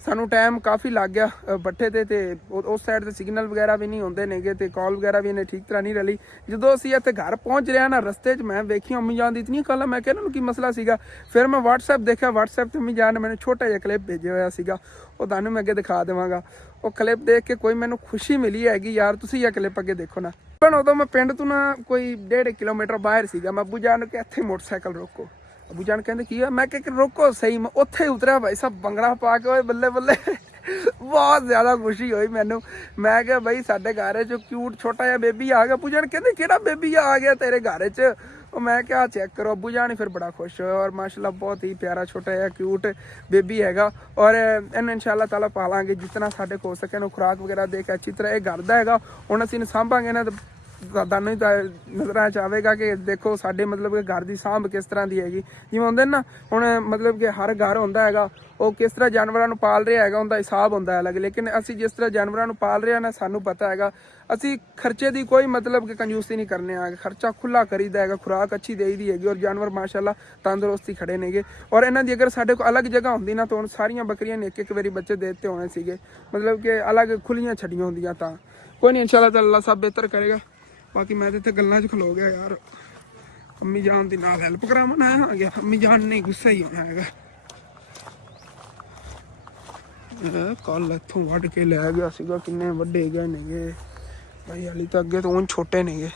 ਸਾਨੂੰ ਟਾਈਮ ਕਾਫੀ ਲੱਗ ਗਿਆ ਬੱਠੇ ਤੇ ਉਸ ਸਾਈਡ ਤੇ ਸਿਗਨਲ ਵਗੈਰਾ ਵੀ ਨਹੀਂ ਹੁੰਦੇ ਨੇਗੇ ਤੇ ਕਾਲ ਵਗੈਰਾ ਵੀ ਇਹਨੇ ਠੀਕ ਤਰ੍ਹਾਂ ਨਹੀਂ ਰਲੀ। ਜਦੋਂ ਅਸੀਂ ਇੱਥੇ ਘਰ ਪਹੁੰਚ ਰਿਹਾ ਨਾ ਰਸਤੇ 'ਚ ਮੈਂ ਵੇਖੀ ਅੰਮੀ ਜਾਨ ਦੀ ਇਤਨੀ ਕਾਲਾਂ, ਮੈਂ ਕਿਹਾ ਇਹਨਾਂ ਨੂੰ ਕੀ ਮਸਲਾ ਸੀਗਾ। ਫਿਰ ਮੈਂ WhatsApp ਦੇਖਿਆ, WhatsApp ਤੇ ਅੰਮੀ ਜਾਨ ਨੇ ਮੈਨੂੰ ਛੋਟਾ ਜਿਹਾ ਕਲਿੱਪ ਭੇਜਿਆ ਹੋਇਆ ਸੀਗਾ, ਉਹ ਤੁਹਾਨੂੰ ਮੈਂ ਅੱਗੇ ਦਿਖਾ ਦੇਵਾਂਗਾ। ਉਹ ਕਲਿੱਪ ਦੇਖ ਕੇ ਕੋਈ ਮੈਨੂੰ ਖੁਸ਼ੀ ਮਿਲੀ ਹੈਗੀ ਯਾਰ, ਤੁਸੀਂ ਇਹ ਕਲਿੱਪ ਅੱਗੇ ਦੇਖੋ ਨਾ। ਪਰ ਉਦੋਂ ਮੈਂ ਪਿੰਡ ਤੋਂ ਨਾ ਕੋਈ 1.5 ਕਿਲੋਮੀਟਰ ਬਾਹਰ ਸੀਗਾ। ਮੈਂ ਅੱਬੂ ਜਾਨ ਨੂੰ ਕਿਹਾ ਇੱਥੇ ਮੋਟਰਸਾਈਕਲ ਰੋਕੋ। ਅੱਬੂ ਜਾਨ ਕਹਿੰਦੇ ਕੀ ਆ, ਮੈਂ ਕਿਹਾ ਰੋਕੋ ਸਹੀ। ਮੈਂ ਉੱਥੇ ਉਤਰਿਆ ਭਾਈ ਸਾਹਿਬ ਬੰਗੜਾ ਪਾ ਕੇ, ਓਏ ਬੱਲੇ ਬੱਲੇ ਬਹੁਤ ਜ਼ਿਆਦਾ ਖੁਸ਼ੀ ਹੋਈ ਮੈਨੂੰ। ਮੈਂ ਕਿਹਾ ਬਈ ਸਾਡੇ ਘਰ 'ਚ ਕਿਊਟ ਛੋਟਾ ਜਿਹਾ ਬੇਬੀ ਆ ਗਿਆ। ਅੱਬੂ ਜਾਨ ਕਹਿੰਦੇ ਕਿਹੜਾ ਬੇਬੀ ਆ ਗਿਆ ਤੇਰੇ ਘਰ 'ਚ? ਉਹ ਮੈਂ ਕਿਹਾ ਚੈੱਕ ਕਰੋ। ਅੱਬੂ ਜਾਨ ਫਿਰ ਬੜਾ ਖੁਸ਼ ਹੋਇਆ ਔਰ ਮਾਸ਼ਾਅੱਲਾ ਬਹੁਤ ਹੀ ਪਿਆਰਾ ਛੋਟਾ ਜਿਹਾ ਕਿਊਟ ਬੇਬੀ ਹੈਗਾ। ਔਰ ਇਹਨੂੰ ਇਨਸ਼ਾਅੱਲਾ ਤਾਲਾ ਪਾਲਾਂਗੇ ਜਿਤਨਾ ਸਾਡੇ ਕੋਲ ਹੋ ਸਕੇ, ਇਹਨੂੰ ਖੁਰਾਕ ਵਗੈਰਾ ਦੇ ਕੇ ਅੱਛੀ ਤਰ੍ਹਾਂ। ਇਹ ਘਰ ਦਾ ਹੈਗਾ, ਹੁਣ ਅਸੀਂ ਇਹਨੂੰ ਸਾਂਭਾਂਗੇ ਨਾ ਤੁਹਾਨੂੰ ਤਾਂ ਨਜ਼ਰਾਂ 'ਚ ਆਵੇਗਾ ਕਿ ਦੇਖੋ ਸਾਡੇ ਮਤਲਬ ਕਿ ਘਰ ਦੀ ਸਾਂਭ ਕਿਸ ਤਰ੍ਹਾਂ ਦੀ ਹੈਗੀ। ਜਿਵੇਂ ਹੁੰਦੇ ਨਾ ਹੁਣ ਮਤਲਬ ਕਿ ਹਰ ਘਰ ਹੁੰਦਾ ਹੈਗਾ, ਉਹ ਕਿਸ ਤਰ੍ਹਾਂ ਜਾਨਵਰਾਂ ਨੂੰ ਪਾਲ ਰਿਹਾ ਹੈਗਾ, ਉਹਦਾ ਹਿਸਾਬ ਹੁੰਦਾ ਅਲੱਗ। ਲੇਕਿਨ ਅਸੀਂ ਜਿਸ ਤਰ੍ਹਾਂ ਜਾਨਵਰਾਂ ਨੂੰ ਪਾਲ ਰਹੇ ਹਾਂ ਨਾ, ਸਾਨੂੰ ਪਤਾ ਹੈਗਾ ਅਸੀਂ ਖਰਚੇ ਦੀ ਕੋਈ ਮਤਲਬ ਕਿ ਕੰਜੂਸੀ ਨਹੀਂ ਕਰਨੇ ਆ। ਖਰਚਾ ਖੁੱਲਾ ਕਰੀਦਾ ਹੈਗਾ, ਖੁਰਾਕ ਅੱਛੀ ਦੇਈਦੀ ਹੈਗੀ ਔਰ ਜਾਨਵਰ ਮਾਸ਼ਾਅੱਲਾ ਤੰਦਰੁਸਤੀ ਖੜੇ ਨੇਗੇ। ਔਰ ਇਹਨਾਂ ਦੀ ਅਗਰ ਸਾਡੇ ਕੋਲ ਅਲੱਗ ਜਗ੍ਹਾ ਹੁੰਦੀ ਨਾ ਤਾਂ ਹੁਣ ਸਾਰੀਆਂ ਬੱਕਰੀਆਂ ਨੇ ਇੱਕ ਵਾਰੀ ਬੱਚੇ ਦੇ ਦਿੱਤੇ ਹੋਣੇ ਸੀਗੇ, ਮਤਲਬ ਕਿ ਅਲੱਗ ਖੁੱਲੀਆਂ ਛੱਡੀਆਂ ਹੁੰਦੀਆਂ। ਤਾਂ ਕੋਈ ਨਹੀਂ, ਇਨਸ਼ਾਅੱਲਾ ਤਾਲਾ ਅੱਲਾ ਸਭ ਬਿਹਤਰ ਕਰੇਗਾ। ਬਾਕੀ ਮੈਂ ਤੇ ਇੱਥੇ ਗੱਲਾਂ 'ਚ ਖਲੋ ਗਿਆ ਯਾਰ, ਅੰਮੀ ਜਾਨ ਦੀ ਨਾਲ ਹੈਲਪ ਕਰਾਉਣ ਆਇਆ ਆ ਗਿਆ। ਅੰਮੀ ਜਾਨ ਨੇ ਗੁੱਸਾ ਹੀ ਹੋਣਾ ਹੈਗਾ। ਕੱਲ ਇੱਥੋਂ ਵੱਢ ਕੇ ਲੈ ਗਿਆ ਸੀਗਾ, ਕਿੰਨੇ ਵੱਡੇ ਗਏ ਨੇਗੇ ਭਾਈ। ਹਾਲੀ ਤਾਂ ਅੱਗੇ ਤੋਂ ਛੋਟੇ ਨੇਗੇ।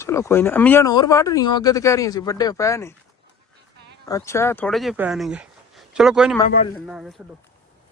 ਚਲੋ ਕੋਈ ਨਾ, ਅੰਮੀ ਜਾਨ ਹੋਰ ਵੱਢ ਰਹੀ ਹੋ? ਅੱਗੇ ਤਾਂ ਕਹਿ ਰਹੀਆਂ ਸੀ ਵੱਡੇ ਪੈ ਨੇ। ਅੱਛਾ ਥੋੜੇ ਜਿਹੇ ਪੈ ਨੇਗੇ, ਚਲੋ ਕੋਈ ਨਹੀਂ ਮੈਂ ਵੱਢ ਲੈਣਾ। ਆ ਗਿਆ ਛੱਡੋ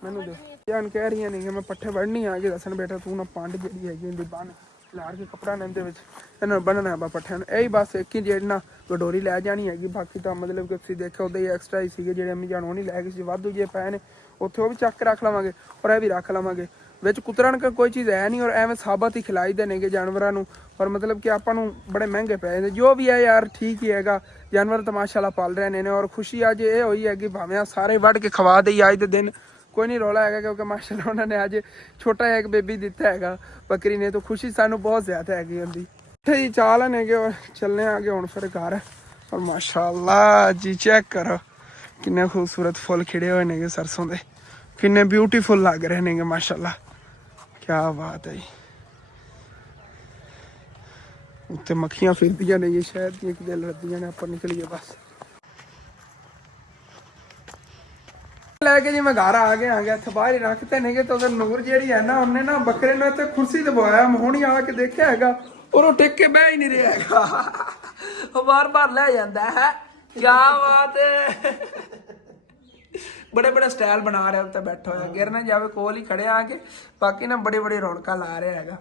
ਮੈਨੂੰ ਦਿਓ। ਜਾਨ ਕਹਿ ਰਹੀਆਂ ਨੇ ਮੈਂ ਪੱਠੇ ਵੱਢਣੀ ਆ ਗਏ। ਦੱਸਣ ਬੇਟਾ ਤੂੰ ਨਾ ਪੰਡ ਜਿਹੜੀ ਹੈਗੀ ਇਹਦੀ ਬੰਨ ਲਾੜ ਕੇ ਕੱਪੜਾ ਨੇ ਇਹਦੇ ਵਿੱਚ ਇਹਨਾਂ ਨੂੰ ਬੰਨਣਾ ਆਪਾਂ ਪੱਠਿਆਂ ਨੂੰ। ਇਹੀ ਬਸ ਇੱਕ ਹੀ ਜਿਹੜੀ ਨਾ ਗਡੋਰੀ ਲੈ ਜਾਣੀ ਹੈਗੀ। ਬਾਕੀ ਤਾਂ ਮਤਲਬ ਕਿ ਤੁਸੀਂ ਦੇਖਿਆ ਉਹਦੇ ਹੀ ਐਕਸਟਰਾ ਹੀ ਸੀਗੇ ਜਿਹੜੇ ਅੰਮੀ ਜਾਨ ਉਹ ਨਹੀਂ ਲੈ ਗਏ ਸੀ। ਵਾਧੂ ਜੇ ਪਏ ਨੇ ਉੱਥੇ ਉਹ ਵੀ ਚੱਕ ਕੇ ਰੱਖ ਲਵਾਂਗੇ ਔਰ ਇਹ ਵੀ ਰੱਖ ਲਵਾਂਗੇ। ਵਿੱਚ ਕੁਤਰਨ ਕੋਈ ਚੀਜ਼ ਹੈ ਨਹੀਂ ਔਰ ਐਵੇਂ ਸਾਬਤ ਹੀ ਖਿਲਾਈ ਦੇ ਨੇਗੇ ਜਾਨਵਰਾਂ ਨੂੰ। ਔਰ ਮਤਲਬ ਕਿ ਆਪਾਂ ਨੂੰ ਬੜੇ ਮਹਿੰਗੇ ਪੈ ਜਾਂਦੇ। ਜੋ ਵੀ ਹੈ ਯਾਰ ਠੀਕ ਹੀ ਹੈਗਾ, ਜਾਨਵਰ ਤਾਂ ਮਾਸ਼ਾਅੱਲਾ ਪਾਲ ਰਹੇ ਨੇ। ਔਰ ਖੁਸ਼ੀ ਅੱਜ ਇਹ ਹੋਈ ਹੈ ਕਿ ਭਾਵੇਂ ਸਾਰੇ ਵੱਢ ਕੇ ਖਵਾ ਦੇਈ ਅੱਜ ਦੇ ਦਿਨ, ਕੋਈ ਨਹੀਂ ਰੌਲਾ ਹੈਗਾ ਕਿਉਂਕਿ ਮਾਸ਼ਾਅੱਲਾ ਉਹਨਾਂ ਨੇ ਅੱਜ ਛੋਟਾ ਜਿਹਾ ਇੱਕ ਬੇਬੀ ਦਿੱਤਾ ਹੈਗਾ ਬੱਕਰੀ ਨੇ। ਤਾਂ ਖੁਸ਼ੀ ਸਾਨੂੰ ਬਹੁਤ ਜ਼ਿਆਦਾ ਹੈਗੀ ਹੁੰਦੀ। ਇੱਥੇ ਜੀ ਚਾਲ ਨੇਗੇ ਔਰ ਚੱਲਣੇ ਆ ਗਏ ਹੁਣ ਫਿਰ ਘਰ। ਔਰ ਮਾਸ਼ਾਅੱਲਾ ਜੀ ਚੈੱਕ ਕਰੋ ਕਿੰਨੇ ਖੂਬਸੂਰਤ ਫੁੱਲ ਖਿੜੇ ਹੋਏ ਨੇਗੇ ਸਰਸੋਂ ਦੇ, ਕਿੰਨੇ ਬਿਊਟੀਫੁਲ ਲੱਗ ਰਹੇ ਨੇਗੇ ਮਾਸ਼ਾਅੱਲਾ। ਕਿਆ ਬਾਤ ਹੈ ਜੀ। ਉੱਤੇ ਮੱਖੀਆਂ ਫਿਰਦੀਆਂ ਨੇ ਜੀ ਸ਼ਹਿਦ ਦੀਆਂ ਕਿਤੇ ਲੜਦੀਆਂ ਨੇ। ਆਪਾਂ ਨਿਕਲੀਏ ਬਸ ਲੈ ਕੇ ਜੀ। ਮੈਂ ਘਰ ਆ ਗਿਆ ਇੱਥੇ ਬਾਹਰ ਹੀ ਰੱਖਤੇ ਨੇਗੇ। ਤਾਂ ਉਧਰ ਨੂਰ ਜਿਹੜੀ ਹੈ ਨਾ ਉਹਨੇ ਨਾ ਬੱਕਰੇ ਨੂੰ ਇੱਥੇ ਕੁਰਸੀ ਤੇ ਬਵਾਇਆ। ਮੈਂ ਹੁਣ ਹੀ ਆ ਕੇ ਦੇਖਿਆ ਹੈਗਾ ਉਹ ਟਿਕ ਕੇ ਬਹਿ ਹੀ ਨਹੀਂ ਰਿਹਾ ਹੈਗਾ, ਉਹ ਬਾਰ-ਬਾਰ ਲੈ ਜਾਂਦਾ ਹੈ। ਕਿਆ ਬਾਤ ਹੈ, ਬੜੇ ਬੜੇ ਸਟਾਈਲ ਬਣਾ ਰਿਹਾ ਉੱਤੇ ਬੈਠਾ ਹੋਇਆ। ਗਿਰ ਨਾ ਜਾਵੇ, ਕੋਲ ਹੀ ਖੜਿਆ ਆ ਕੇ। ਬਾਕੀ ਨਾ ਬੜੇ ਬੜੇ ਰੌਣਕਾਂ ਲਾ ਰਿਹਾ ਹੈਗਾ।